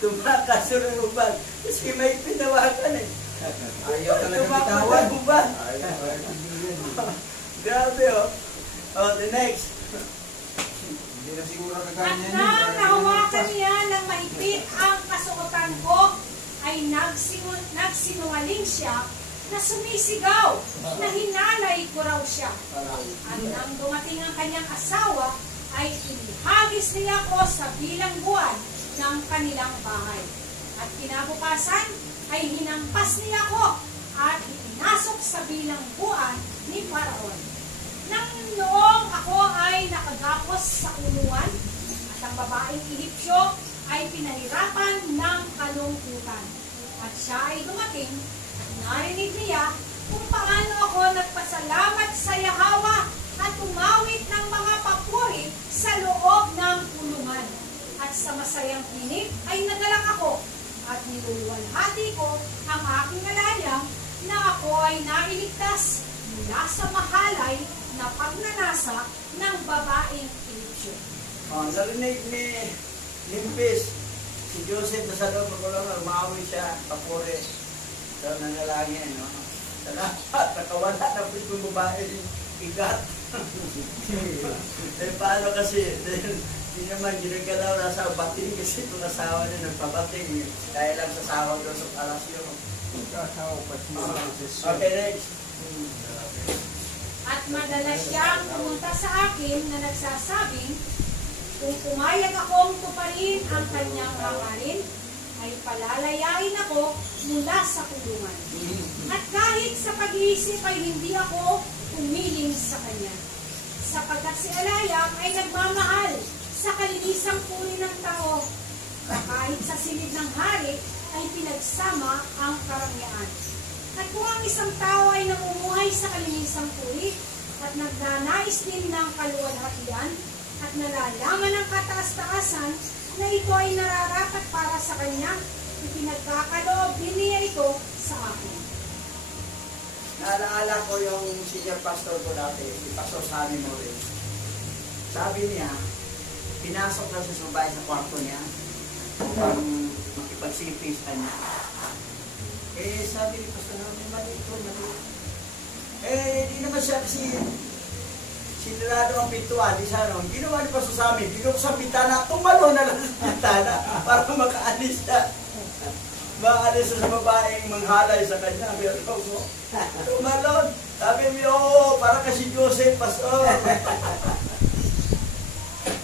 Tumakas ng ubat. Kasi may pinawakan eh. Ayaw talaga Tumakas bitawan. ng ubat. Ayaw. Grabe oh. Oh, the next. Hindi na siguro At kakain yan. nang nahawakan niya ng mahigpit ang kasuotan ko, ay nagsinungaling siya na sumisigaw na hinalay ko raw siya. At nang dumating ang kanyang asawa, ay inihagis niya ako sa bilangguan ng kanilang bahay. At kinabukasan ay hinampas niya ako at ipinasok sa bilangguan ni Faraon. Nang noong ako ay nakagapos sa kulungan, at ang babaeng Ehipsyo ay pinahirapan ng kalungkutan. At siya ay dumating at narinig niya kung paano ako nagpasalamat sa Yahweh at umawit ng mga papuri sa loob ng kulungan. At sa masayang pinig ay nagalak ako at niluluwalhati ko ang aking alayang na ako ay nailigtas mula sa mahalay na pagnanasa ng babaeng Ehipsyo. Oh, narinig ni Limpis. Si Joseph na sa loob ng kulungan, umawi siya, papuri. So, nanalangin, no? Salamat, nakawala na po yung babae yung igat. Eh, paano kasi, hindi naman ginagalaw na sa bating kasi itong asawa niya nagpabating. Dahil lang sa sahod doon sa palasyo. Okay, next. At madalas siyang pumunta sa akin na nagsasabing, kung pumayag akong tuparin ang kanyang hangarin, ay palalayain ako mula sa kulungan. At kahit sa pag-iisip ay hindi ako umiling sa kanya. Sapagkat si Alayang ay nagmamahal sa kalinisang puri ng tao. Kahit sa silid ng hari ay pinagsama ang karangyaan. At kung ang isang tao ay namumuhay sa kalinisang puri at nagnanais din ng kaluwalhatian at nalalaman ng kataas-taasan na ito ay nararapat para sa kanya, ipinagkakaloob din niya ito sa akin. Naalaala ko yung senior pastor ko dati, si Pastor Sammy Morris. Sabi niya, pinasok na siya sa bahay sa kwarto niya upang makipagsilipis ka niya. Eh, sabi ni Pastor Sammy, mali ito. Eh, di naman siya kasi sinirado ang pintuan, di siya noon. Ginawa ni Pastor Sammy, binuksan ang bintana, tumalo na lang sa bintana para makaalis siya. Makaalis siya sa babaeng manghalay sa kanya. Pero mo, tumalon. Sabi mo, oo, para kasi Joseph, Pastor.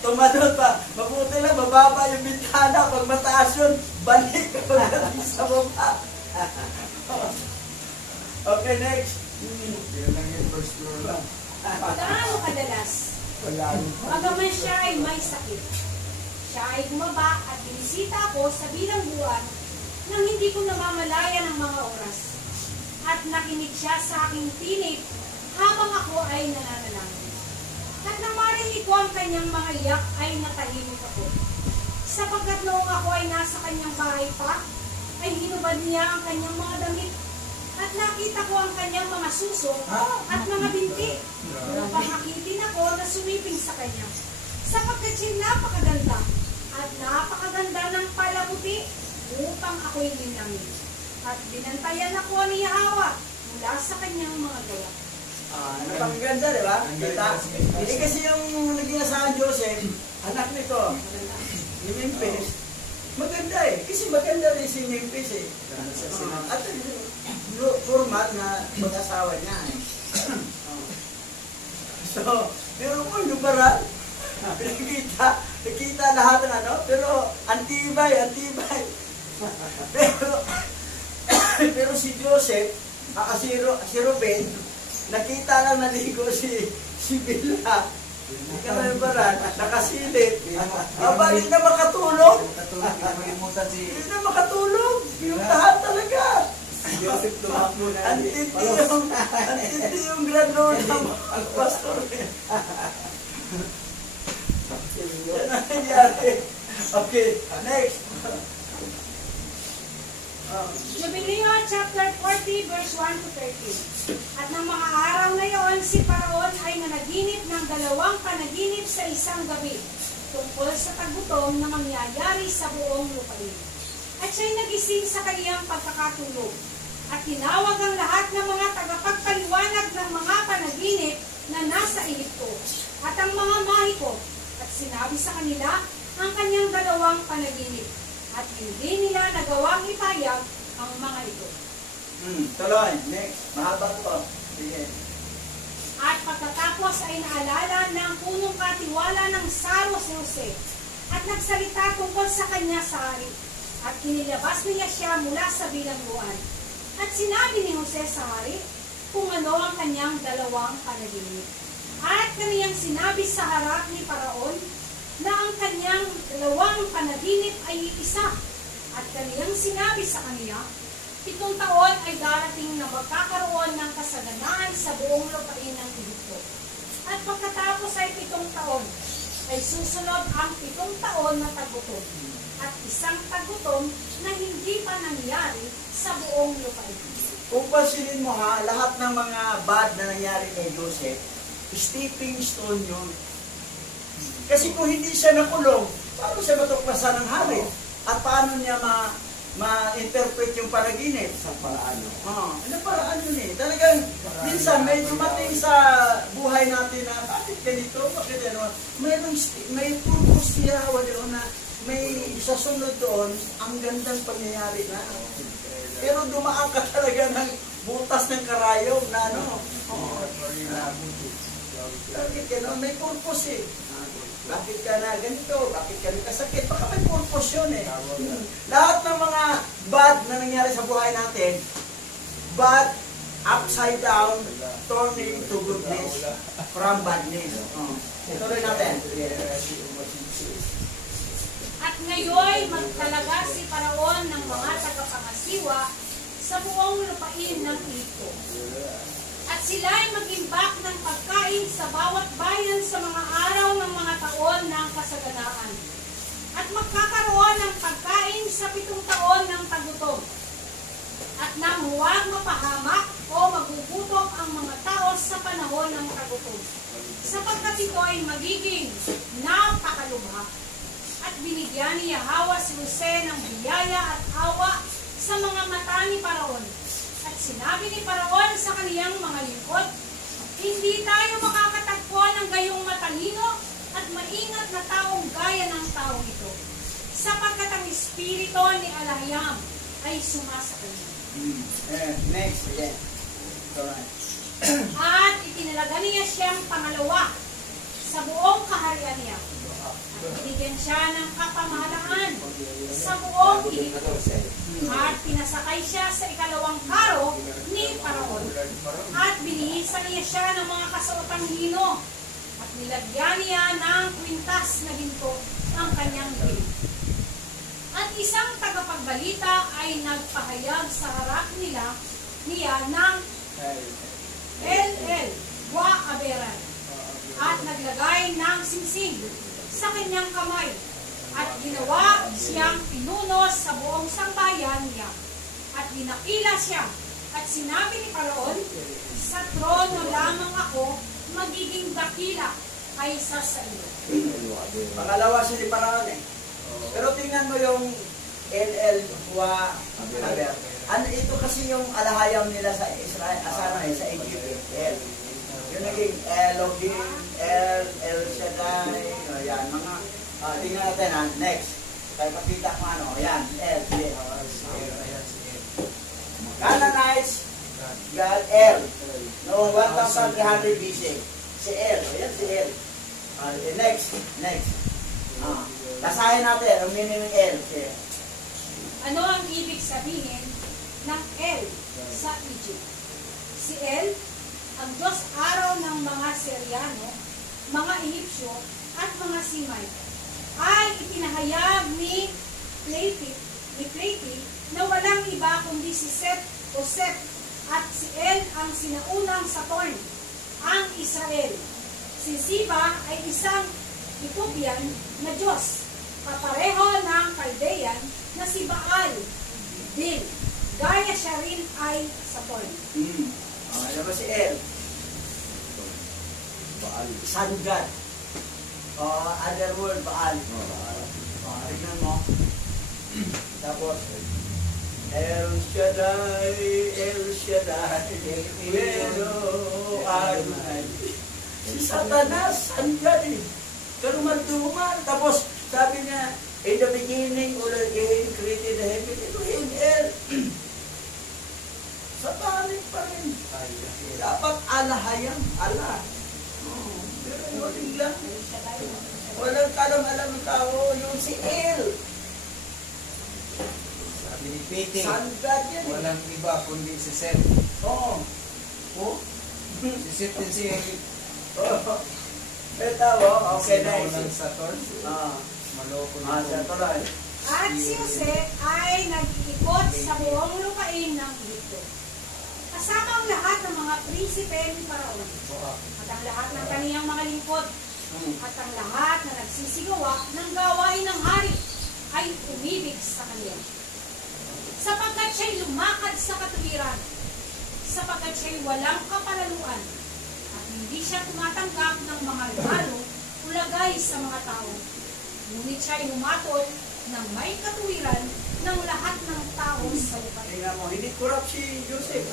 Tumalon pa. Mabuti lang, mababa yung bintana. Pag mataas yun, balik kapag natin sa baba. Okay, next. Yan lang yung first floor lang. Gaano kadalas? Bagaman siya ay may sakit. Siya ay bumaba at binisita ako sa bilangguan nang hindi ko namamalaya ng mga oras. At nakinig siya sa aking tinig habang ako ay nananalangin. At nang marinig ko ang kanyang mga iyak ay natahimik ako. Sapagkat noong ako ay nasa kanyang bahay pa, ay hinubad niya ang kanyang mga damit. At nakita ko ang kanyang mga suso at mga binti. Upang hakitin ako na sumiping sa kanya. Sapagkat siya napakaganda at napakaganda ng palamuti upang ako'y linangin. At binantayan ako ni Yahweh mula sa kanyang mga gawa. Napakaganda, di ba? Kita. Hindi kasi yung naging asahan Joseph, anak nito, ni Memphis, maganda eh. Kasi maganda rin si Memphis eh. At formal na mag-asawa niya eh. So, pero kung yung baral, nakita lahat ng ano, pero antibay. Pero si Joseph, si Ruben, nakita lang naligo si Bila. Hindi ka na yung baral, nakasilip. Aba, hindi na makatulog. Hindi na makatulog. Yung lahat talaga. Joseph tumakbo na. Antindi yung graduate ng pastor. Yan ang nangyari. Okay, next. Jubileo chapter 40 verse 1 to 13. At ng mga araw na iyon, si Paraon ay nanaginip ng dalawang panaginip sa isang gabi tungkol sa tagutom na mangyayari sa buong lupain. At siya'y nagising sa kaniyang pagkakatulog at tinawag ang lahat ng mga tagapagpaliwanag ng mga panaginip na nasa Ehipto at ang mga mahiko at sinabi sa kanila ang kanyang dalawang panaginip. At hindi nila nagawang ipayag ang mga ito. Tuloy, next. Mahaba po. Sige. At pagkatapos ay naalala ng punong katiwala ng Saro si Jose at nagsalita tungkol sa kanya sa hari. At inilabas niya siya mula sa bilangguan. At sinabi ni Jose sa hari kung ano ang kanyang dalawang panaginip. At kaniyang sinabi sa harap ni Paraon na ang kanyang dalawang panaginip ay isa. At kaniyang sinabi sa kaniya, 7 taon ay darating na magkakaroon ng kasaganaan sa buong lupain ng Ehipto. At pagkatapos ay 7 taon, ay susunod ang 7 taon na tagutom. At isang tagutom na hindi pa nangyari sa buong lupain. Kung pansinin mo ha, lahat ng mga bad na nangyari kay Joseph, stepping stone yun. Kasi kung hindi siya nakulong, paano siya matuklasan ng hari? At paano niya ma-interpret yung panaginip? Sa paraan. Ano paraan yun eh? Talagang, minsan may dumating sa buhay natin na, bakit ganito? Bakit ano? May purpose siya, doon na may sasunod doon, ang gandang pangyayari na. Pero dumaan ka talaga ng butas ng karayom na ano. Bakit gano'n? May purpose eh. Bakit ka na ganito? Bakit ka nagkasakit? Baka may purpose yun eh. Lahat ng mga bad na nangyari sa buhay natin, bad, upside down, turning to goodness from badness. Ituloy natin. At ngayon, magtalaga si Paraon ng mga tagapangasiwa sa buong lupain ng Ehipto. At sila ay mag-imbak ng pagkain sa bawat bayan sa mga araw ng mga taon ng kasaganaan. At magkakaroon ng pagkain sa 7 taon ng tagutom. At nang huwag mapahamak o magugutom ang mga tao sa panahon ng tagutom. Sapagkat ito ay magiging napakalubha. At binigyan ni Yahweh si Jose ng biyaya at awa sa mga mata ni Paraon. At sinabi ni Paraon sa kaniyang mga lingkod, hindi tayo makakatagpo ng gayong matalino at maingat na taong gaya ng taong ito, sapagkat ang espiritu ni Alahiyam ay sumasa kanya. Next, again. Alright. At itinalaga niya siyang pangalawa sa buong kaharian niya. At binigyan siya ng kapamahalaan sa buong Ehipto. At pinasakay siya sa ikalawang karo ni Paraon. At binihisan niya siya ng mga kasuotang lino. At nilagyan niya ng kwintas na ginto ang kanyang bibig. At isang tagapagbalita ay nagpahayag sa harap niya ng LL wa aberan. At naglagay ng singsing sa kanyang kamay. At ginawa siyang pinuno sa buong sambayan niya. At dinakila siya. At sinabi ni Paraon, sa trono lamang ako magiging dakila kaysa sa iyo. Pangalawa siya ni Paraon eh. Pero tingnan mo yung LL wa Aber. Ano ito kasi yung alahayam nila sa Israel, sa Egypt. Yung naging Elohim, El Shaddai, yan, mga Tingnan natin ha. Next. Kaya pakita ko ano. Ayan. L. Canaanites, God, L. Noong 1,300 BC. Si L. Ayan si L. Next. Basahin natin. Ang meaning ng L. Ano ang ibig sabihin ng El sa Egypt? Si El, ang Diyos araw ng mga Syriano, mga Ehipsyo, at mga Simay, ay itinahayag ni Pleti na walang iba kundi si Set o Set, at si El ang sinaunang Saturn, ang Israel. Si Ziba ay isang Ethiopian na Diyos, kapareho ng Chaldean na si Baal din. Gaya siya rin ay Saturn. Ano ba si El? Baal. Sun God. Other word, Baal. Tignan mo. Tapos, El Shaddai, El Shaddai, pero Adonai. Si Satanas, Sun God eh. Karumal-dumal. Tapos, sabi niya, in the beginning, Allah created the heaven. Ito yung El. Satanic pa rin. Dapat alahayan. Allah. Pero walang lang. Walang kalam-alam ng tao. Yung si El. Sabi ni Pete, Sun God yan eh. walang iba kundi si Seth. Oo. Si Seth din si Ito, okay na ng Saturn. Maloko na siya tuloy. At si Jose ay nag-iikot sa buong lupain ng Egypto, kasama ang lahat ng mga prinsipe ni Paraon, at ang lahat ng kaniyang mga lingkod, at ang lahat na nagsisigawa ng gawain ng hari ay umibig sa kaniya. Sapagkat siya'y lumakad sa katuwiran, sapagkat siya'y walang kapalaluan, at hindi siya tumatanggap ng mga regalo o lagay sa mga tao. Ngunit siya'y humatol ng may katuwiran ng lahat ng tao sa lupa. Tingnan mo, hindi corrupt si Joseph.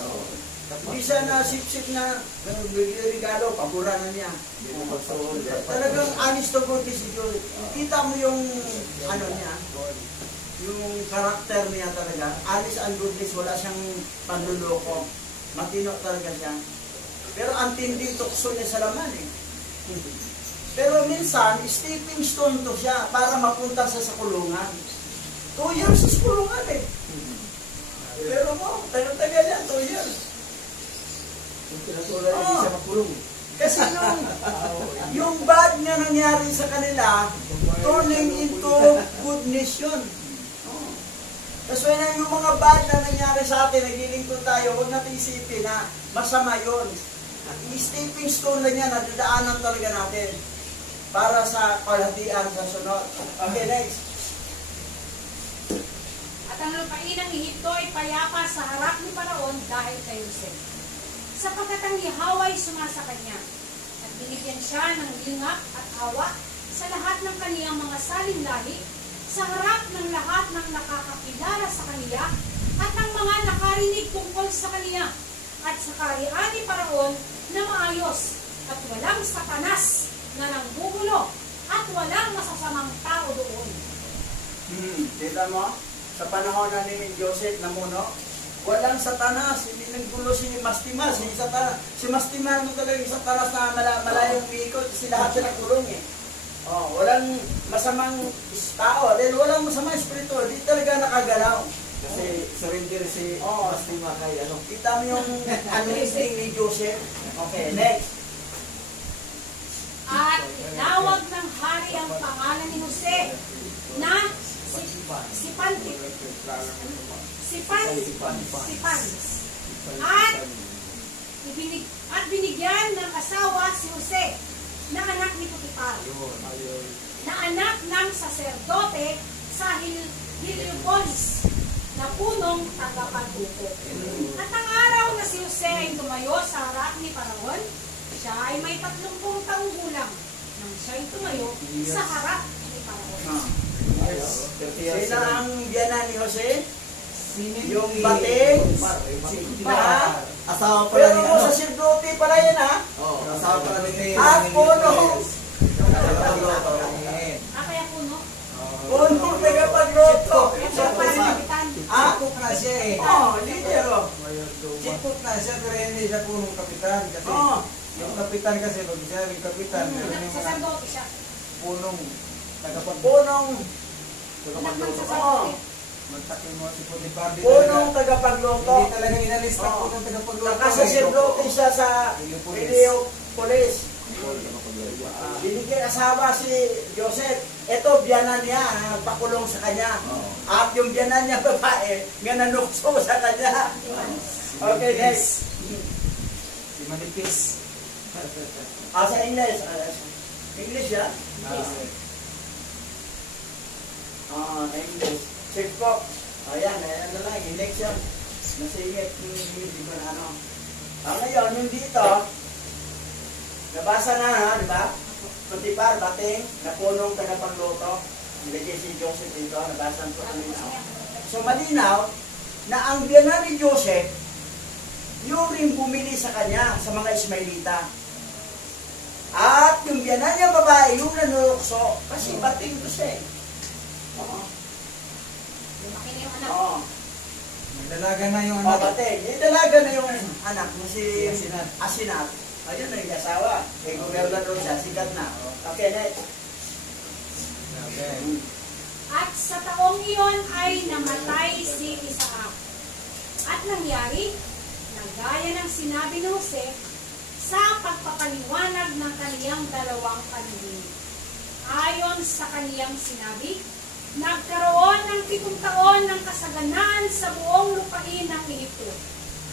Hindi siya nasipsip na regalo, pabura na niya. Talagang honest to God si Joseph. Kita mo yung ano niya, yung karakter niya talaga. Honest and goodness, wala siyang panluloko. Matino talaga siya. Pero ang tindi tukso niya sa laman eh. Pero minsan, stepping stone to siya para mapunta sa kulungan. 2 years sa kulungan eh. Pero mo, tagal-tagal yan, 2 years. Kasi yung bad nga nangyari sa kanila, turning into goodness yun. Kasi yung mga bad na nangyari sa atin, naglilingkod tayo, huwag natin isipin na masama yun. I-stepping stone lang yan, nadadaanan talaga natin para sa kalahatian sa sunod. Okay, next. At ang lupain ng Ehipto ay payapa sa harap ni Paraon dahil kay Jose, sapagkat ang Yahweh ay sumasa kanya, at binigyan siya ng lingap at awa sa lahat ng kaniyang mga salinlahi, sa harap ng lahat ng nakakakilala sa kaniya, at ng mga nakarinig tungkol sa kaniya, at sa kaharian ni Paraon na maayos, at walang satanas na nanggugulo, at walang masasamang tao doon. Kita mo? Sa panahon na ni Joseph na muno, walang satanas, hindi nanggulo si Mastimas. Si Mastimas mo talaga yung satanas na malayong pikot, kasi lahat sila kulong eh. Walang masamang tao, dahil walang masamang espiritu, hindi talaga nakagalaw. Kasi surrender si Mastima kay ano. Kita mo yung unlisting ni Joseph. Okay, next. At tinawag ng hari ang pangalan ni Jose na si Pans. At binigyan ng asawa si Jose na anak ni Potiphar, na anak ng saserdote sa Heliopolis, na punong tagapagbuko. At ang araw na si Jose ay tumayo sa harap ni Paraon, siya ay may 30 taong gulang nang siya ay tumayo sa harap ni Paraon. Sino ang biyanan ni Jose? Yung bating? Asawa pala Pero ni mo sa sirdote pala yan ha? asawa pala ni Puno! Kaya luto. Ito Sa para tuwing- kapitan. Ah? Cook na siya eh. Leader, oh. Chief cook na siya pero hindi siya punong kapitan. Kasi yung kapitan kasi, pag siya yung kapitan, meron yung mga Sasagote siya. punong Punong, Anak ng oh, sasagote. magtakin mo si Potiphar. punong tagapagluto. Hindi talaga inalista Oo. punong tagapagluto. Nakasaserdote siya sa Heliopolis. Heliopolis. Binigyan asawa si Joseph. Ito, biyanan niya, pakulong sa kanya. At yung biyanan niya babae, nga nanukso sa kanya. Okay, next. Si Manipis. Sa English. English yan? English. Check po. Ayan, ano lang, next yan. Nasingit, hindi ko na ano. Ngayon, yung dito, nabasa na ha, di ba? Potiphar, bating, na punong tagapagluto. Nilagay si Joseph dito, nabasa ko kanina. So, malinaw na ang biyanan ni Joseph, yung rin bumili sa kanya, sa mga Ismailita. At yung biyanan niya babae, yung nanulukso, kasi bating ko siya eh. Oo. Lumaki na yung anak. Oo. Nagdalaga na yung Oh, anak. bating. Italaga na yung anak mo si Asinat. Asinat. Ayun na yung asawa. Eh, gobernador siya, sikat na. Okay, next. Okay. At sa taong iyon ay namatay si Isaac. At nangyari, na gaya ng sinabi ni Jose, sa pagpapaliwanag ng kaniyang dalawang panaginip. Ayon sa kaniyang sinabi, nagkaroon ng 7 taon ng kasaganaan sa buong lupain ng Ehipto.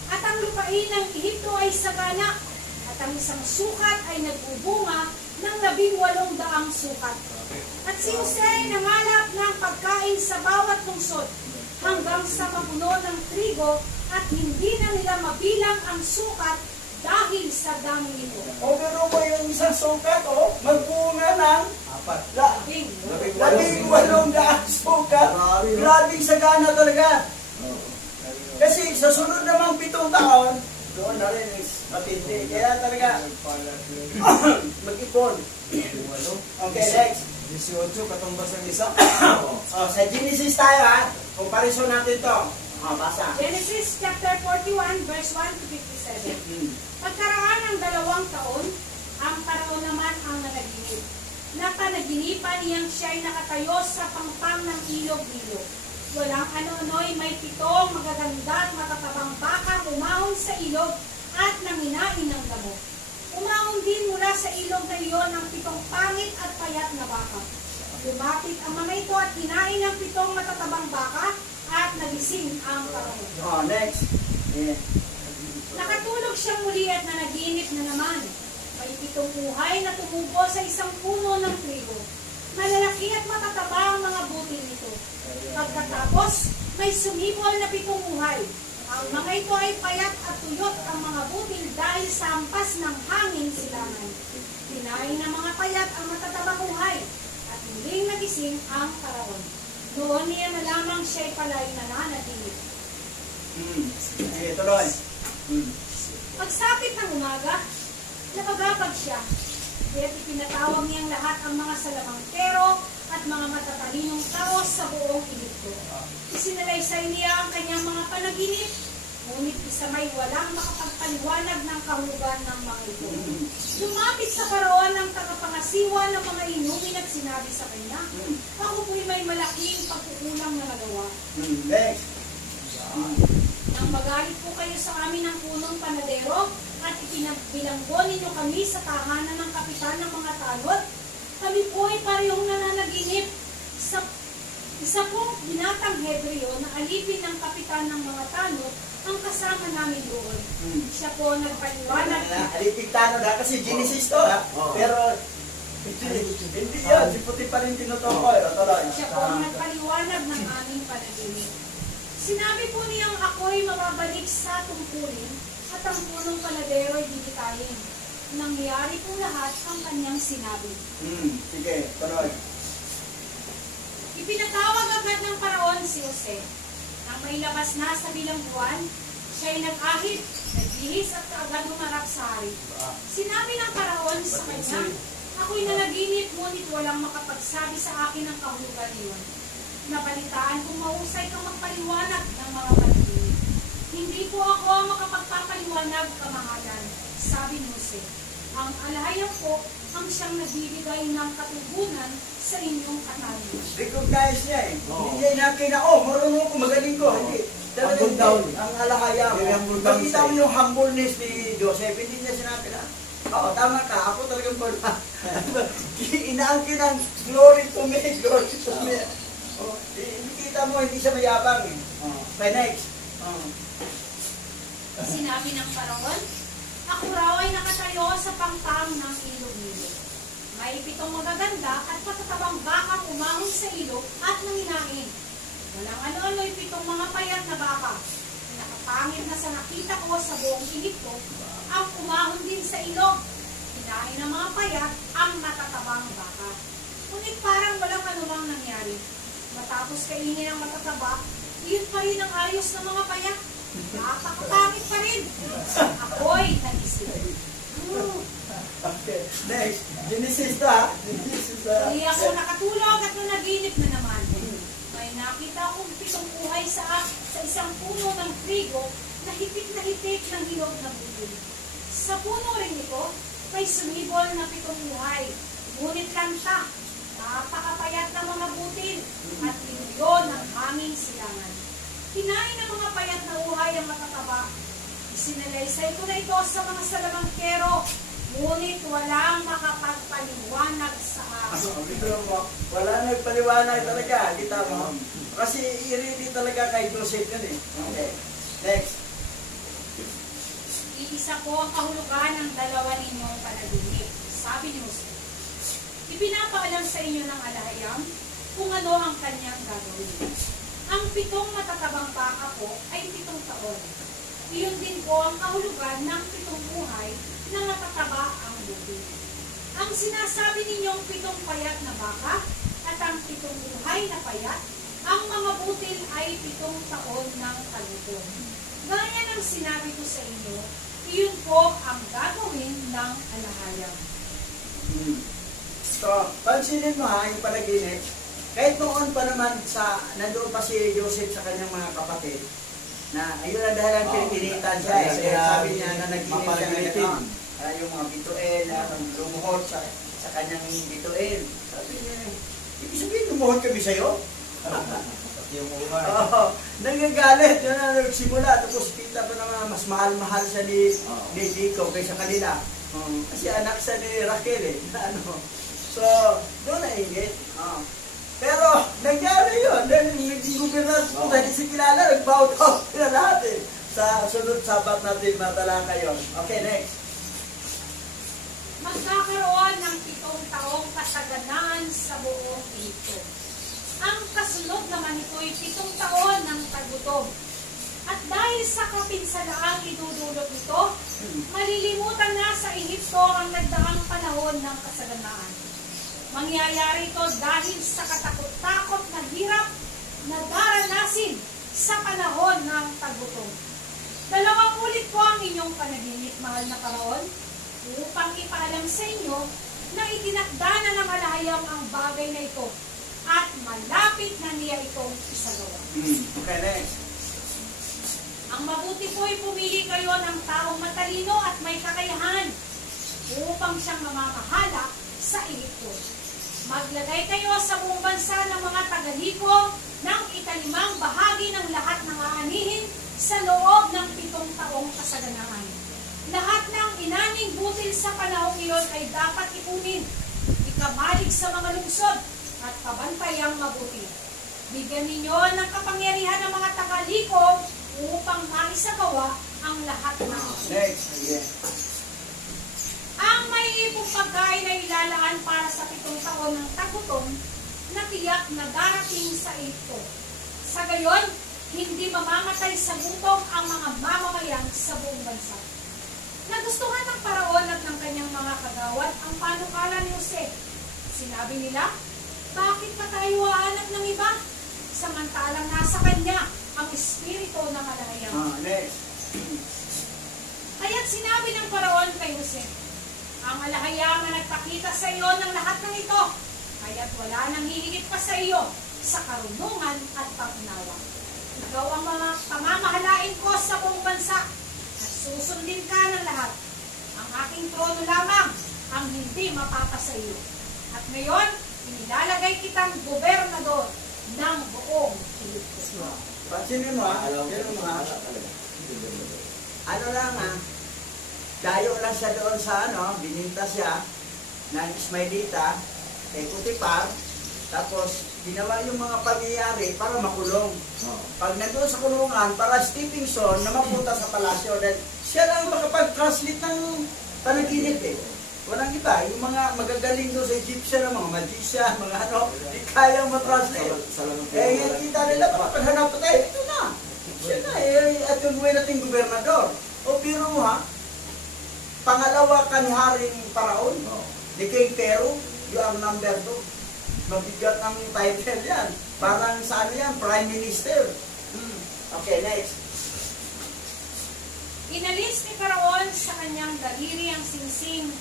At ang lupain ng Ehipto ay sagana, at ang isang sukat ay nagbubunga ng 18 sukat. At si Jose ay nangalap ng pagkain sa bawat lungsod hanggang sa mapuno ng trigo at hindi na nila mabilang ang sukat dahil sa dami nito. O, pero mo yung isang sukat, o, magbunga ng 18 sukat. Grabing sagana talaga. Kasi sa sunod namang 7 taon, doon na rin is matindi. Kaya talaga, mag-ipon. Okay, next. 18, katumbas ng isa. Sa Genesis tayo ha. Comparison natin to. Basa. Genesis chapter 41 verse 1 to 57. Pagkaraan ng 2 taon, ang Paraon naman ang nanaginip. Napanaginipan niyang siya'y nakatayo sa pangpang ng ilog-ilog. Walang ano-ano'y may 7 magaganda at matatabang baka umahon sa ilog at nanginain ng damo. Umahon din mula sa ilog na iyon ang 7 pangit at payat na baka. Lumapit ang mga ito at kinain ng 7 matatabang baka at nagising ang Paraon. Next. Yeah. Nakatulog siyang muli at nanaginip na naman. May 7 uhay na tumubo sa isang puno ng trigo. Malalaki at matataba ang mga butil nito. Pagkatapos, may sumibol na 7 uhay. Ang mga ito ay payat at tuyot ang mga butil dahil sa hampas ng hangin silangan. Kinain ng mga payat ang matatabang uhay at muling nagising ang Paraon. Noon niya na lamang siya'y pala'y nananaginip. Sige, tuloy. Pagsapit ng umaga, napagapag siya. Kaya't ipinatawag niyang lahat ang mga salamangkero at mga matatalinong tao sa buong Ehipto. Isinalaysay niya ang kanyang mga panaginip, ngunit isa may walang makapagpaliwanag ng kahulugan ng mga ito. Lumapit sa Paraon ang tagapangasiwa ng mga inumin at sinabi sa kanya, ako po'y may malaking pagkukulang na nagawa. Next. Nang magalit po kayo sa amin ng punong panadero at ipinagbilanggo ninyo kami sa tahanan ng kapitan ng mga tanod, kami po ay parehong nananaginip sa isa pong binatang Hebreo na alipin ng kapitan ng mga tanod ang kasama namin doon. Siya po nagpaliwanag. Alipin tanod ha, kasi Genesis to ha. Pero, hindi yun, si Potiphar rin tinutukoy. Siya po nagpaliwanag ng aming panaginip. Sinabi po niyang ako'y mababalik sa tungkulin at ang punong panadero ay bibitayin. Nangyari po lahat ang kanyang sinabi. Sige, tuloy. Ipinatawag agad ng Paraon si Jose. Nang may labas na sa bilangguan, siya'y nag-ahit, nagbihis at kaagad humarap sa hari. Sinabi ng Paraon sa kanya, ako'y nanaginip ngunit walang makapagsabi sa akin ng kahulugan niyon. Nabalitaan kung mahusay kang magpaliwanag ng mga panaginip. Hindi po ako ang makapagpapaliwanag, kamahalan, sabi ni Jose. Ang alahayang po ang siyang nagbibigay ng katugunan sa inyong katanungan. Recognize niya eh. Oo. Hindi niya marunong ko, magaling ko. Hindi. Humble down. Ang alahaya mo. Humble down Pagkita mo yung humbleness ni Joseph, hindi niya sinabi na, oo, tama ka, ako talagang pala. Inaangkin ang glory to me, glory to me. Oh, kita mo, hindi siya mayabang eh. Okay, next. Sinabi ng Paraon, ako raw ay nakatayo sa pangtang ng ilog-ilog. May 7 magaganda at matatabang bakang umahon sa ilog at nanginain. Walang ano-ano'y 7 mga payat na baka. Nakapangit na sa nakita ko sa buong Ehipto, ang umahon din sa ilog. Kinain ng mga payat ang matatabang baka. Ngunit parang walang anumang nangyari. Matapos kainin ang matataba, iyon pa rin ang ayos ng mga payat. Napakapangit pa rin. Ako'y nag-isip. Okay, next. Genesis na. Genesis na. Hindi ako nakatulog at nanaginip na naman. May nakita akong 7 buhay sa isang puno ng trigo na hipit ng hinog na butil. Sa puno rin ito, may sumibol na 7 buhay. Ngunit kanta, napakapayat na mga butil at inuyo ng hanging silangan. Kinain ng mga payat na uhay ang matataba. Isinalaysay ko na ito sa mga salamangkero, ngunit walang makapagpaliwanag sa akin. Wala nagpaliwanag talaga, kita mo. Kasi irili talaga kay Joseph yun eh. Okay, next. Iisa ko ang kahulugan ng 2 ninyong panaginip. Sabi ni Jose, ipinapaalam sa inyo ng alahayam kung ano ang kanyang gagawin. Ang 7 matatabang baka po ay 7 taon. Iyon din po ang kahulugan ng 7 buhay na matataba ang butil. Ang sinasabi ninyong 7 payat na baka at ang 7 buhay na payat, ang mga butil ay 7 taon ng tagutom. Gaya ng sinabi ko sa inyo, iyon po ang gagawin ng alahayam. So, pansinin mo ha, yung panaginip. Kahit noon pa naman nandoon pa si Joseph sa kanyang mga kapatid, na ayun ang dahilan pinipinitan siya eh. Kaya sabi niya na nag-inip siya ngayon, yung mga bituin, lumuhod sa kanyang bituin. Sabi niya, ibig sabihin, lumuhod kami sa'yo? Yung uhay. Oo, nagagalit. Yun na nagsimula. Tapos kita pa naman, mas mahal-mahal siya ni Jacob kaysa kanila. Kasi anak siya ni Raquel eh. So, doon naingit. Pero, nangyari yun. Then, naging gubernador po, dahil si kilala, nag-bow out na lahat eh. Sa sunod sabat natin matalaka yun. Okay, next. Magkakaroon ng 7 taong kasaganaan sa buong Ehipto. Ang kasunod naman ito'y 7 taon ng tagutom. At dahil sa kapinsalaang idudulot nito, malilimutan na sa Ehipto ang nagdaang panahon ng kasaganaan. Mangyayari ito dahil sa katakot-takot na hirap na daranasin sa panahon ng tagutom. 2 ulit po ang inyong panaginip, mahal na Paraon, upang ipaalam sa inyo na itinakda na ng alahayam ang bagay na ito at malapit na niya itong isagawa. Okay, next. Ang mabuti po ay pumili kayo ng taong matalino at may kakayahan upang siyang mamamahala sa Ehipto. Maglagay kayo sa buong bansa ng mga tagaliko ng 5 bahagi ng lahat ng aanihin sa loob ng 7 taong kasaganaan. Lahat ng inaning butil sa panahong iyon ay dapat ipunin, ikamalig sa mga lungsod at pabantayang mabuti. Bigyan ninyo ng kapangyarihan ng mga tagaliko upang maisagawa ang lahat ng ito. Next. Yeah. Ang may ipong pagkain ay ilalaan para sa 7 taon ng tagutom na tiyak na darating sa ito. Sa gayon, hindi mamamatay sa gutom ang mga mamamayan sa buong bansa. Nagustuhan ng Paraon at ng kanyang mga kagawad ang panukala ni Jose. Sinabi nila, bakit pa tayo hahanap ng iba? Samantalang nasa kanya ang espiritu ng alahayam. Next. Kaya't sinabi ng Paraon kay Jose, ang alahayam na nagpakita sa iyo ng lahat ng ito, kaya't wala nang hihigit pa sa iyo. sa karunungan at pag-unawa. Ikaw ang mga pamamahalain ko sa buong bansa at susundin ka ng lahat. Ang aking trono lamang ang hindi mapapasayo. At ngayon, inilalagay kitang gobernador ng buong Pilipinas. Pansinin mo ha, ano lang ha, dayo lang siya doon sa bininta siya ng Ismailita, kay Putipar, tapos ginawa yung mga pangyayari para makulong. Pag nandun sa kulungan, para stepping stone na mapunta sa palasyo, dahil siya lang makapag-translate ng panaginip eh. Walang iba, yung mga magagaling doon sa Egyptian, mga magician, mga di kayang matranslate. Kita nila, makapaghanap tayo, ito na. Siya na at yung buhay nating gobernador. O biro mo ha, pangalawa ka ni Haring Paraon, ni King Pero, you are number 2. Mabigat ang title yan. Parang sa yan, Prime Minister. Okay, next. Inalis ni Paraon sa kanyang daliri ang singsing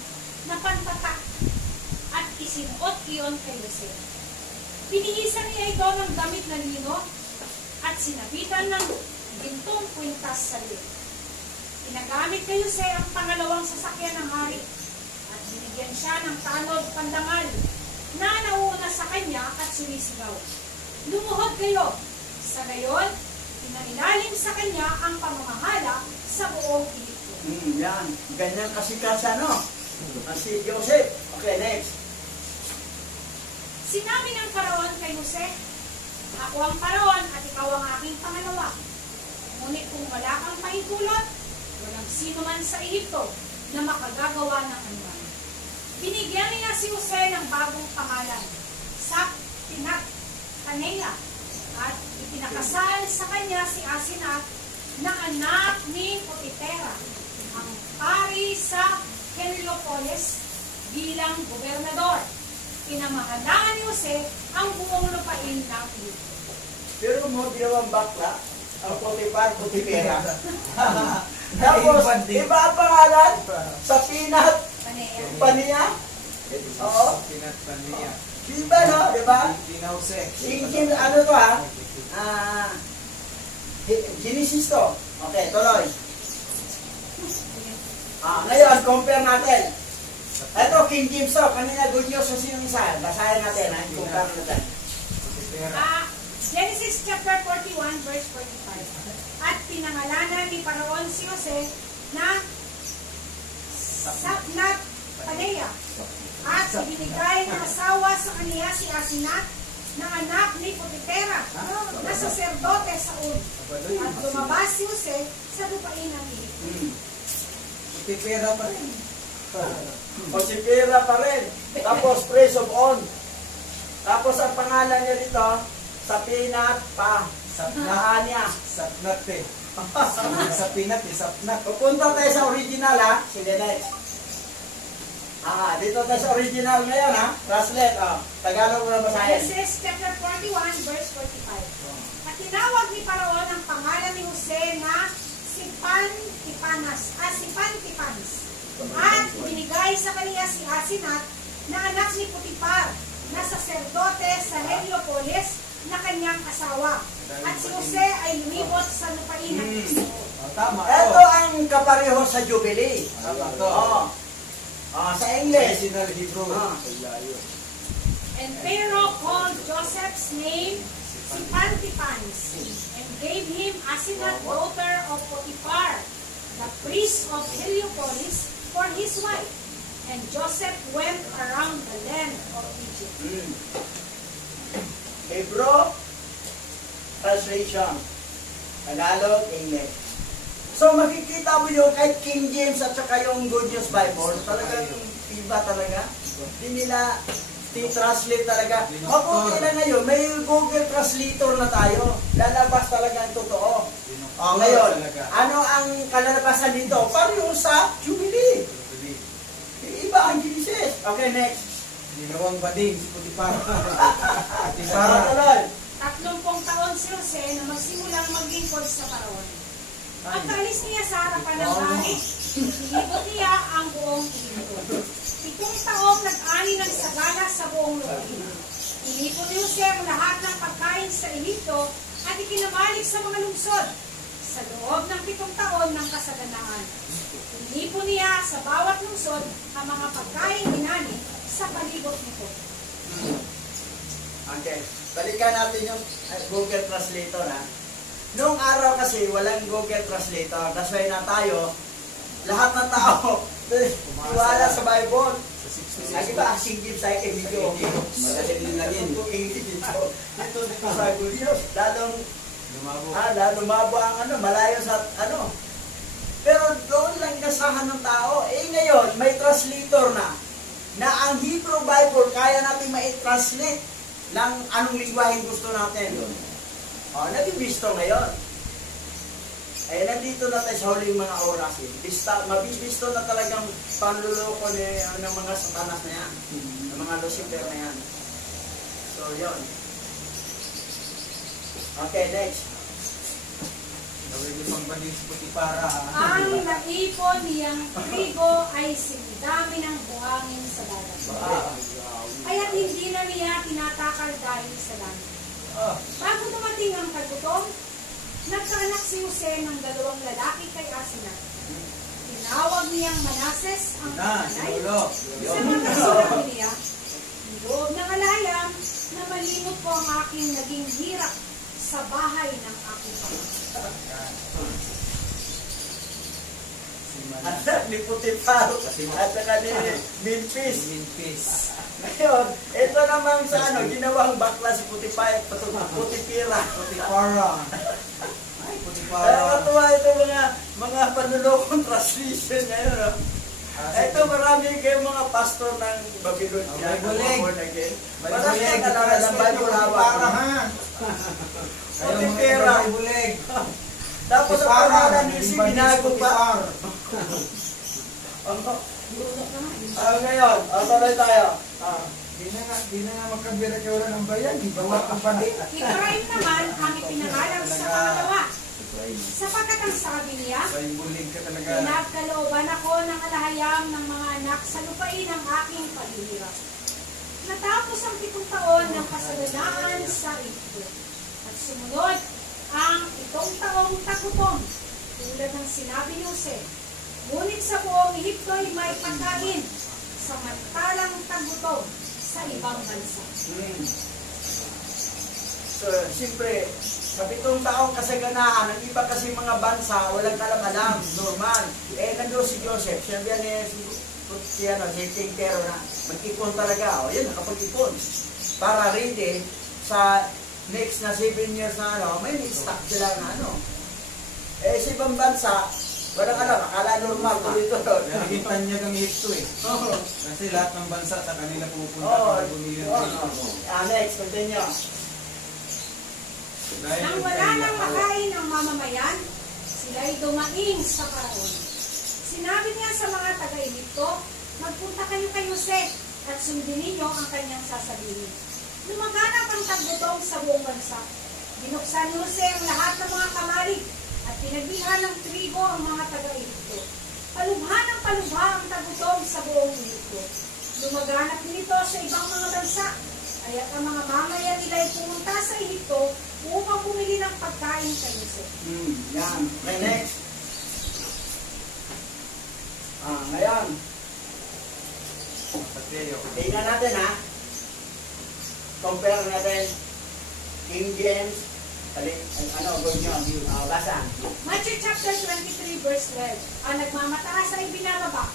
na pantatak at isinuot iyon kay Jose. Pinihisan niya ito ng damit na lino at sinabitan ng gintong kwintas sa liit. Inagamit kay Jose ang pangalawang sasakyan ng hari at binigyan siya ng tanod pandangal na nauuna sa kanya at sumisigaw. Lumuhod kayo! Sa gayon, inailalim sa kanya ang pamamahala sa buong Pilipino. Yan. Ganyan kasikat siya, no? Si Joseph. Okay, next. Sinabi ng Paraon kay Jose, ako ang Paraon at ikaw ang aking pangalawa. Ngunit kung wala kang pahintulot, walang sino man sa Ehipto na makagagawa ng anuman. Binigyan niya si Jose ng bagong pangalan, Sak Tinat Kanela, at ipinakasal sa kanya si Asenat na anak ni Potipera, ang pari sa Heliopolis bilang gobernador. Pinamahalaan ni Jose ang buong lupain ng Pilipino. Pero mo, ginawang bakla, ang Potipera. Tapos, iba ang pangalan? Sa Pinat Pania. Oo. Pinat Pania. Iba, no? Diba? Singkin, ano to ha? Genesis to. Okay, tuloy. Ngayon, compare natin. Ito, King James to. Kanina, good news sa sinong isa. Basahin natin, ha? Compare natin. Genesis chapter 41, verse 45. At pinangalanan ni Paraon si Jose na Sapnat Panea. At ibinigay ng asawa sa kaniya si Asenat na anak ni Potipera na saserdote sa Un. At lumabas si Jose sa lupain ng Ehipto. Potipera pa rin. Potipera pa rin. Tapos, praise of On. Tapos, ang pangalan niya dito, Sapinat pa. Sapnahan niya. Sapnat eh. Sapinat eh, sapnat. Pupunta tayo sa original ha. Sige, next. Dito tayo sa original ngayon ha. Translate, Tagalog na basahin. Genesis chapter 41, verse 45. At tinawag ni Paraon ang pangalan ni Jose na Sipantipanas. At binigay sa kaniya si Asenat na anak ni Potipar na saserdote sa Heliopolis na kanyang asawa. At si Jose ay lumibot sa lupain ng Ehipto. Tama. Ito ang kapareho sa Jubilee. Tama. Sa English. Original Hebrew. And Pharaoh called Joseph's name Sipantipanes and gave him Asenat, daughter of Potiphar, the priest of Heliopolis, for his wife. And Joseph went around the land of Egypt. Hebrew translation. Tagalog, English. So makikita mo yung kahit King James at saka yung Good News Bible, talagang iba talaga. Hindi nila translate talaga. Mabuti na ngayon, may Google Translator na tayo. Lalabas talaga ang totoo. Ngayon, ano ang kalalabasan dito? Pareho sa Jubilee. Iba ang Genesis. Okay, next. Ginawang bading si Potipar. Para tuloy. 30 taon si Jose na magsimulang maglingkod sa Paraon. At alis niya sa harapan ng hari, inibot niya ang buong Ehipto. 7 taong nag-ani ng sagana sa buong lupain. Inipon ni Jose ang lahat ng pagkain sa Ehipto at ikinabalik sa mga lungsod sa loob ng 7 taon ng kasaganaan. Inipon niya sa bawat lungsod ang mga pagkain inani sa palibot nito. Okay. Balikan natin yung Google Translator, ha. Noong araw kasi walang Google Translator. That's why na tayo, lahat ng tao, tiwala sa Bible. Lagi ba, asing give sa akin video. Magaling lang yun. Ito sa Google. Lalong lumabo ang malayo sa Pero doon lang kasahan ng tao. Ngayon, may translator na ang Hebrew Bible, kaya natin ma-translate ng anong lingwaheng gusto natin. Nabibisto ngayon. Nandito na tayo sa huling mga oras. Mabibisto na talagang panluloko ng mga satanas na yan. Ng mga Lucifer na yan. So, yun. Okay, next. Ang naipon niyang trigo ay sinidami ng buhangin sa dagat. Kaya't hindi na niya tinatakal dahil sa langit. Bago dumating ang kagutom, nagkaanak si Jose ng 2 lalaki kay Asenat. Tinawag niyang Manases ang panay. Sa mga sinabi niya, loob ng alayam na malimot po ang aking naging hirap sa bahay ng aking Panginoon. Anak ni Putifar at saka ni Minpis. Ngayon, ito naman sa ginawang bakla si Putifar, Putifira. Kaya matuwa ito mga panulokong translation ngayon. Ito marami kayong mga pastor ng Babylon. Marami ang alaga ng Bible hawak. Putifira. Tapos ang pangalan ni si binago pa. Ngayon, tuloy tayo. Di na nga magkabira kayo ng bayan. Di ba wala kang pandi? Efraim naman ang ipinangalan sa pangalawa. Sapagkat ang sabi niya, pinagkalooban ako ng alahayam ng mga anak sa lupain ng aking paghihirap. Natapos ang 7 taon ng kasaganaan sa Ehipto. At sumunod ang 7 taong tagutom, tulad ng sinabi ni Jose. Ngunit sa buong Ehipto ay may pagkain, samantalang tagutom sa ibang bansa. So, siyempre, sa 7 taong kasaganaan, ang iba kasi mga bansa, walang kalam-alam, normal. Nandun si Joseph, sinabi niya si King Pero na mag-ipon talaga. Yan, nakapag-ipon. Para ready sa next na 7 years na may stock sila na sa ibang bansa, walang akala normal ko dito. Naging tanyag ang Ehipto Kasi lahat ng bansa sa kanila pupunta para bumili ng trigo. Next, continue. Nang wala nang makain ang mamamayan, sila'y dumaing sa Paraon. Sinabi niya sa mga taga-Ehipto, magpunta kayo kay Jose at sundin ninyo ang kanyang sasabihin. Lumaganap ang tagutong sa buong bansa. Binuksan ni Jose ang lahat ng mga kamalig at pinagbihan ng trigo ang mga taga-Ehipto. Palubha ng palubha ang tagutong sa buong Ehipto. Lumaganap din ito sa ibang mga bansa. Kaya ang mga mamaya nila ay pumunta sa Ehipto upang bumili ng pagkain kay Jose. Yan. Okay, next. Ngayon. Tingnan natin compare natin King James. Good nyo? Basa. Matthew chapter 23 verse 12. Ang nagmamataas ay binababa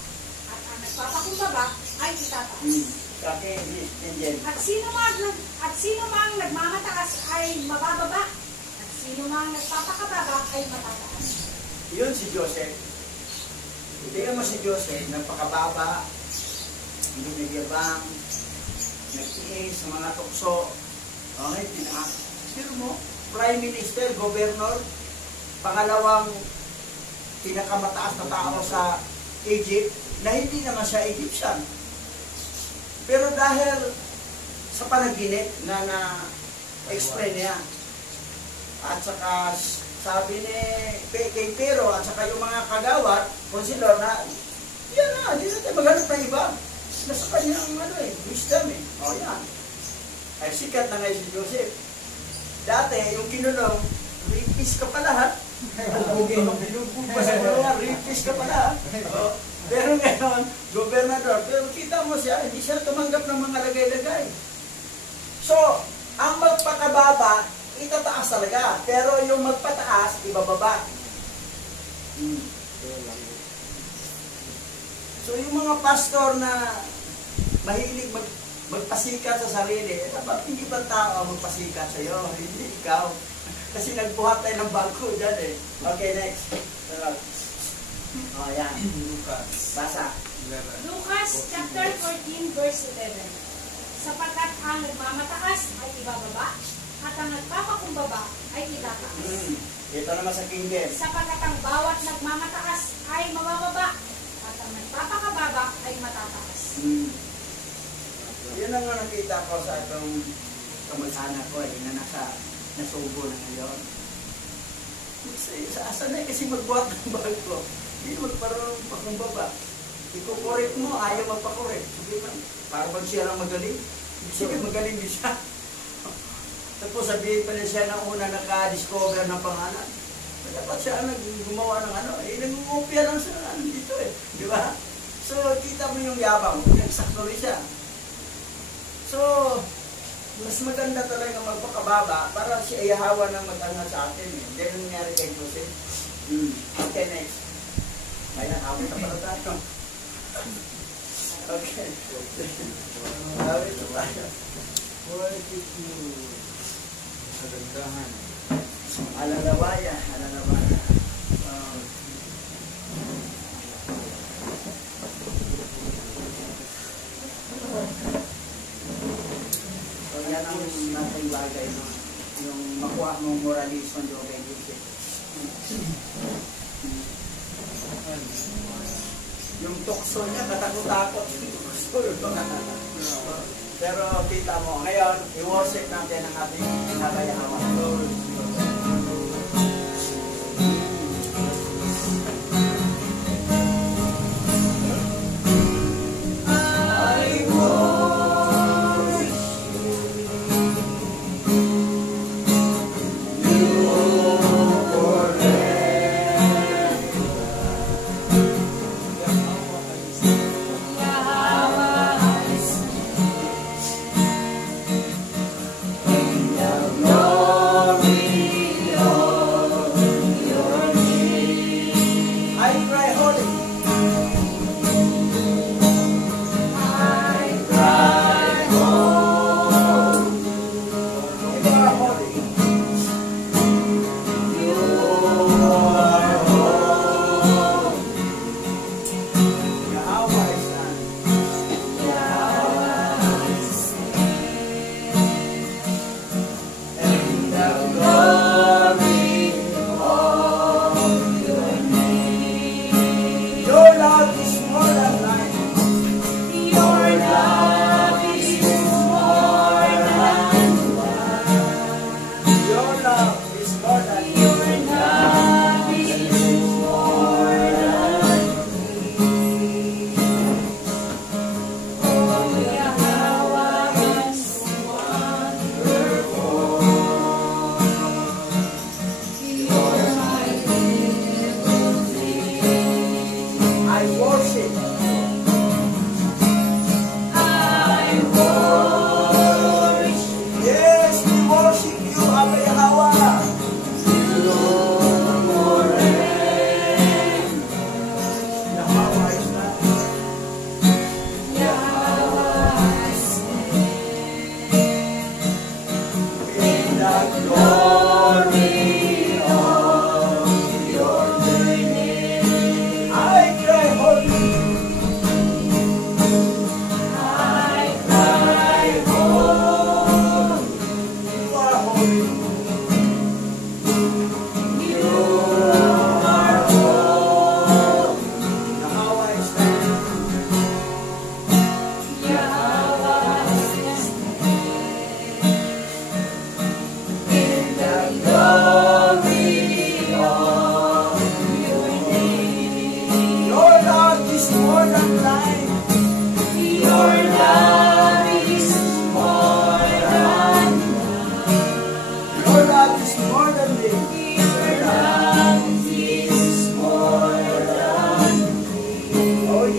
at ang nagpapakumbaba ay itataas. At sino mang nagmamataas ay mabababa at sino mang nagpapakababa ay matataas. Yun si Joseph. Tingnan mo si Joseph, nagpakababa, hindi nagyabang, nagtiis sa mga tukso. Okay, tinaas. Pero mo, Prime Minister, Governor, pangalawang pinakamataas na tao sa Egypt, na hindi naman siya Egyptian. Pero dahil sa panaginip na na-explain niya, at saka sabi ni kay Pero at saka yung mga kagawad, konsilor na, yan hindi natin maghanap na iba. Nasa kanya ang wisdom O yan. Ay, sikat na ngayon si Joseph. Dati, yung kinulong, rapist ka pala ha? Binugbog pa sa kulungan, rapist ka pala ha? Pero ngayon, gobernador, pero kita mo siya, hindi siya tumanggap ng mga lagay-lagay. So, ang magpakababa, itataas talaga. Pero yung magpataas, ibababa. So, yung mga pastor na mahilig magpasikat sa sarili, dapat hindi ba tao magpasikat sa iyo? Hindi ikaw. Kasi nagbuhat tayo ng bago dyan eh. Okay, next. Yan. Basa. Lucas chapter 14 verse 11. Sapagkat ang nagmamataas ay ibababa, at ang nagpapakumbaba ay itataas. Ito naman sa King James. Sapagkat ang bawat nagmamataas ay mabababa, at ang nagpapakababa ay matataas. Yun ang nakita ko sa itong kamag-anak ko na nasubo na ngayon. Asan na kasi magbuhat ng bag ko? Hindi magparang pakumbaba. Ikukorek mo, ayaw magpakorek. Sabi man, para bang siya lang magaling? Sige, magaling din siya. Tapos sabihin pa niya siya na una naka-discover ng pangalan. Dapat siya gumawa ng nangungopia lang sa dito eh. Di ba? So, kita mo yung yabang. Nagsakto rin siya. So, mas maganda talaga magpakababa para si ayahawa na mag-angat sa atin. Dahil nangyari kay Joseph. Okay, next. May nakabot na pala tayo. Okay. Sabi ito tayo. Kagandahan. Alalawaya. So, yan ang nating bagay, no? Yung makuha mong moralism doon kay Joseph. Yung tukso niya, katakot-takot. Pero kita mo, ngayon, i-worship natin ang ating pinagayawa. Your love is more than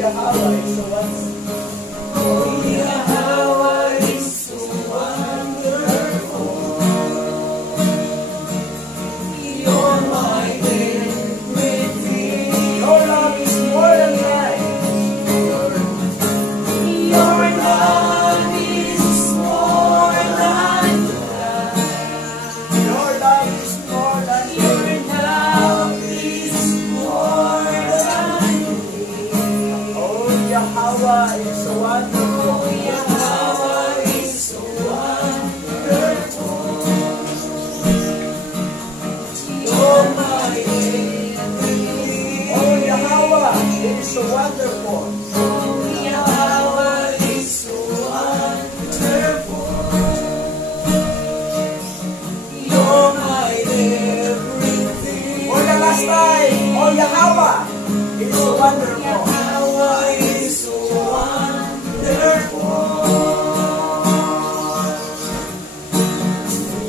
Yahweh is so wonderful. Oh, Yahweh is so wonderful. You're my everything. Your love is more than life. Your love is more than life. Your love is more than your love is more than life. Oh, Yahweh is so wonderful. Oh, Yahweh is so wonderful. You're my everything. Oh, Yahweh is so wonderful. Oh, Yahweh is so wonderful. You're my everything. For the last time, oh, Yahweh is so wonderful. Yahweh is so wonderful.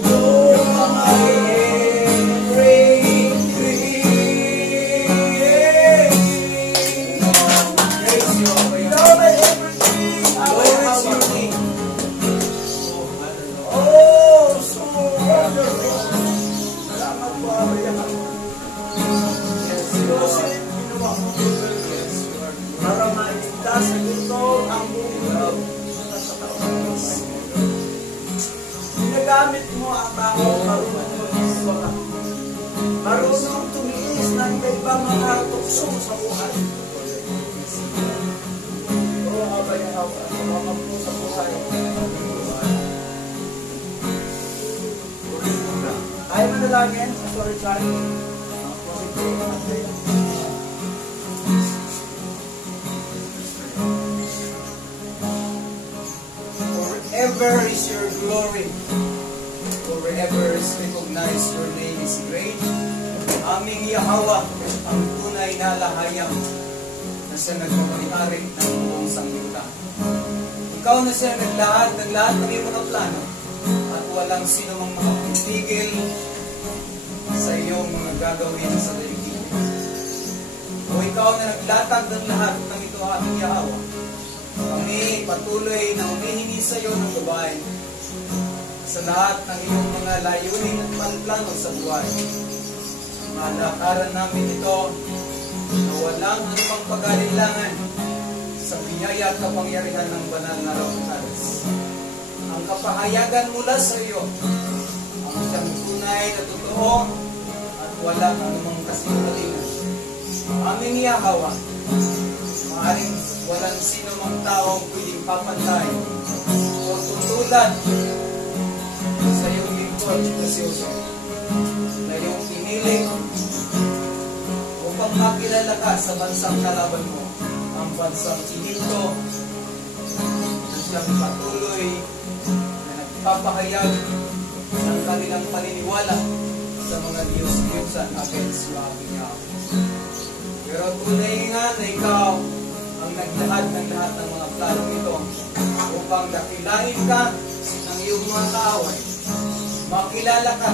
You're my everything. Praise you, Lord. You're my everything. Praise your name. Oh, so wonderful. Salamat po, Abba Yahweh. Yes, Joseph, ginawa mo po. Para mailigtas sa gusto ang buong mundo. Ginagamit mo ang tao marunong mag-iswa. Marunong tumiis ng iba-ibang mga tukso sa buhay. Oo, Abba Yahweh, salamat po sa buhay. Ayaw mo nalagin? Sorry, sorry. Forever is your glory. Forever is recognized your name is great. Aming Yahweh, ang tunay na lahayang na siya nagpapahari ng buong sanglibutan. Ikaw na siya naglahat ng lahat ng iyong mga plano at walang sino mang makapipigil sa iyong mga gagawin sa daigdig. O ikaw na naglatag ng lahat ng ito aming Yahweh. Kami patuloy na humihingi sa iyo ng gabay sa lahat ng iyong mga layunin at plano sa buhay. Malakaran namin ito na walang anumang pag-alinlangan sa biyaya at kapangyarihan ng banal na Rosaris. Ang kapahayagan mula sa iyo ang siyang tunay na totoo at walang anumang kasinungalingan. Aming Yahweh, maaaring walang sino mang taong pwedeng papantay o tutulad sa iyong lingkod na si Jose na iyong pinili upang makilala ka sa bansang kalaban mo, ang bansang Ehipto, na siyang patuloy na nagpapahayag ng kanilang paniniwala sa mga Diyos-Diyosan against sa aming Yahweh. Pero tunay nga na ikaw ang naglahad ng lahat ng mga planong ito upang dakilain ka ng iyong mga kaaway, makilala ka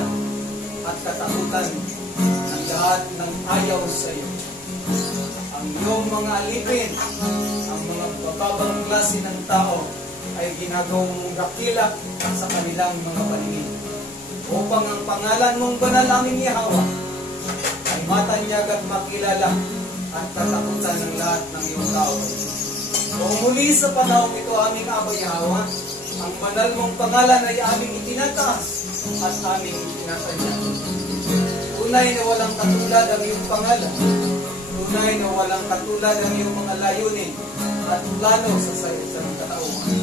at katakutan ng lahat ng ayaw sa iyo. Ang iyong mga alipin, ang mga bababang klase ng tao ay ginagawang mong dakila sa kanilang mga paningin upang ang pangalan mong banal aming Yahweh ay matanyag at makilala at katakutan ng lahat ng iyong kaaway. Kung muli sa panahon ito aming Abba Yahweh, ang banal mong pangalan ay aming itinataas at aming itinatanyag. Tunay na walang katulad ang iyong pangalan. Tunay na walang katulad ang iyong mga layunin at plano sa isang katauhan.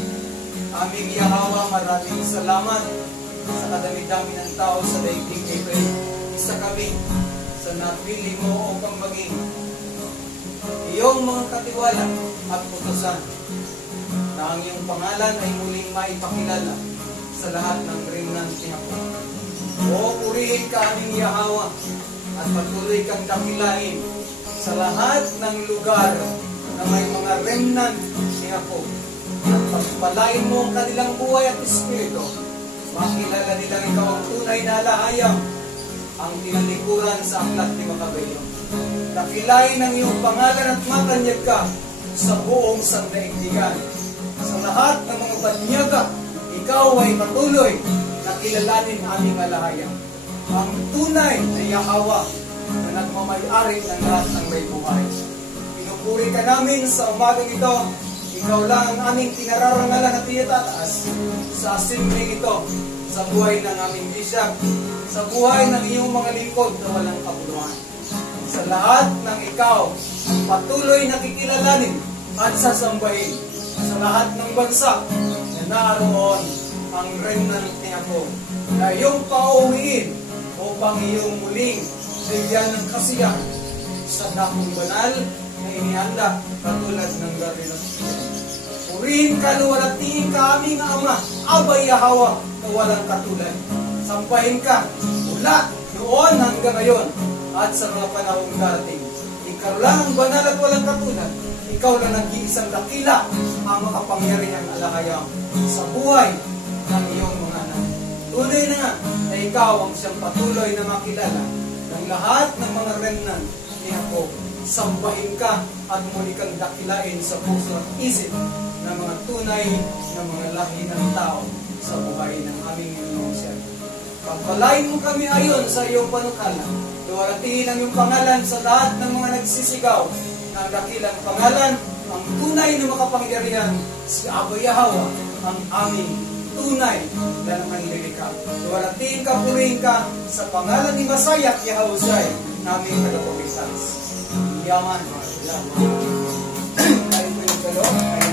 Aming Yahweh, maraming salamat sa kadami-dami ng tao sa daigdig ito. Isa kami sa napili mo upang maging iyong mga katiwala at utusan na ang iyong pangalan ay muling maipakilala sa lahat ng remnant ni Jacob. O purihin ka aming Yahweh at patuloy kang dakilain sa lahat ng lugar na may mga remnant ni Jacob. At pagpalain mo ang kanilang buhay at espiritu, makilala nilang ikaw ang tunay na lahayang ang tinalikuran sa aklat ni Makabeo. Dakilain ang iyong pangalan at matanyag ka sa buong sandaigdigan. Sa lahat ng mga banyaga, ikaw ay patuloy na kilalanin aming alahayang. Ang tunay na Yahweh na nagmamay-ari ng lahat ng may buhay. Pinupuri ka namin sa umagang ito. Ikaw lang ang aming pinararangalan at tinatataas sa assembly ito, sa buhay ng aming bishop, sa buhay ng iyong mga lingkod na walang kabuluhan. Sa lahat ng ikaw patuloy na kikilalanin at sasambahin sa lahat ng bansa na naroon ang remnant ni Jacob na iyong pauwiin upang iyong muling bigyan ng kasiyahan sa dakong banal na inihanda katulad ng gabi ng purihin ka, luwalhatiin ka aming Ama, Abay Yahweh na walang katulad. Sampahin ka mula noon hanggang ngayon at sa mga panahong darating. Ikaw lang ang banal at walang katulad. Ikaw lang nag-iisang dakila ang makapangyarihang alahayang sa buhay ng iyong mga anak. Tunay na nga na ikaw ang siyang patuloy na makilala ng lahat ng mga remnant ni Jacob. Sambahin ka at muli kang dakilain sa puso at isip ng mga tunay na mga lahi ng tao sa buhay ng aming Panginoong Siya. Pagpalain mo kami ayon sa iyong panukala. Luwalhatiin ang iyong pangalan sa lahat ng mga nagsisigaw ng dakilang pangalan, ang tunay na makapangyarihan, si Abay Yahweh, ang aming tunay na manlilikha. Luwalhatiin ka, purihin ka sa pangalan ni Masaya at Yahushai, naming tagapagligtas. Yaman. Tayo po yung galo.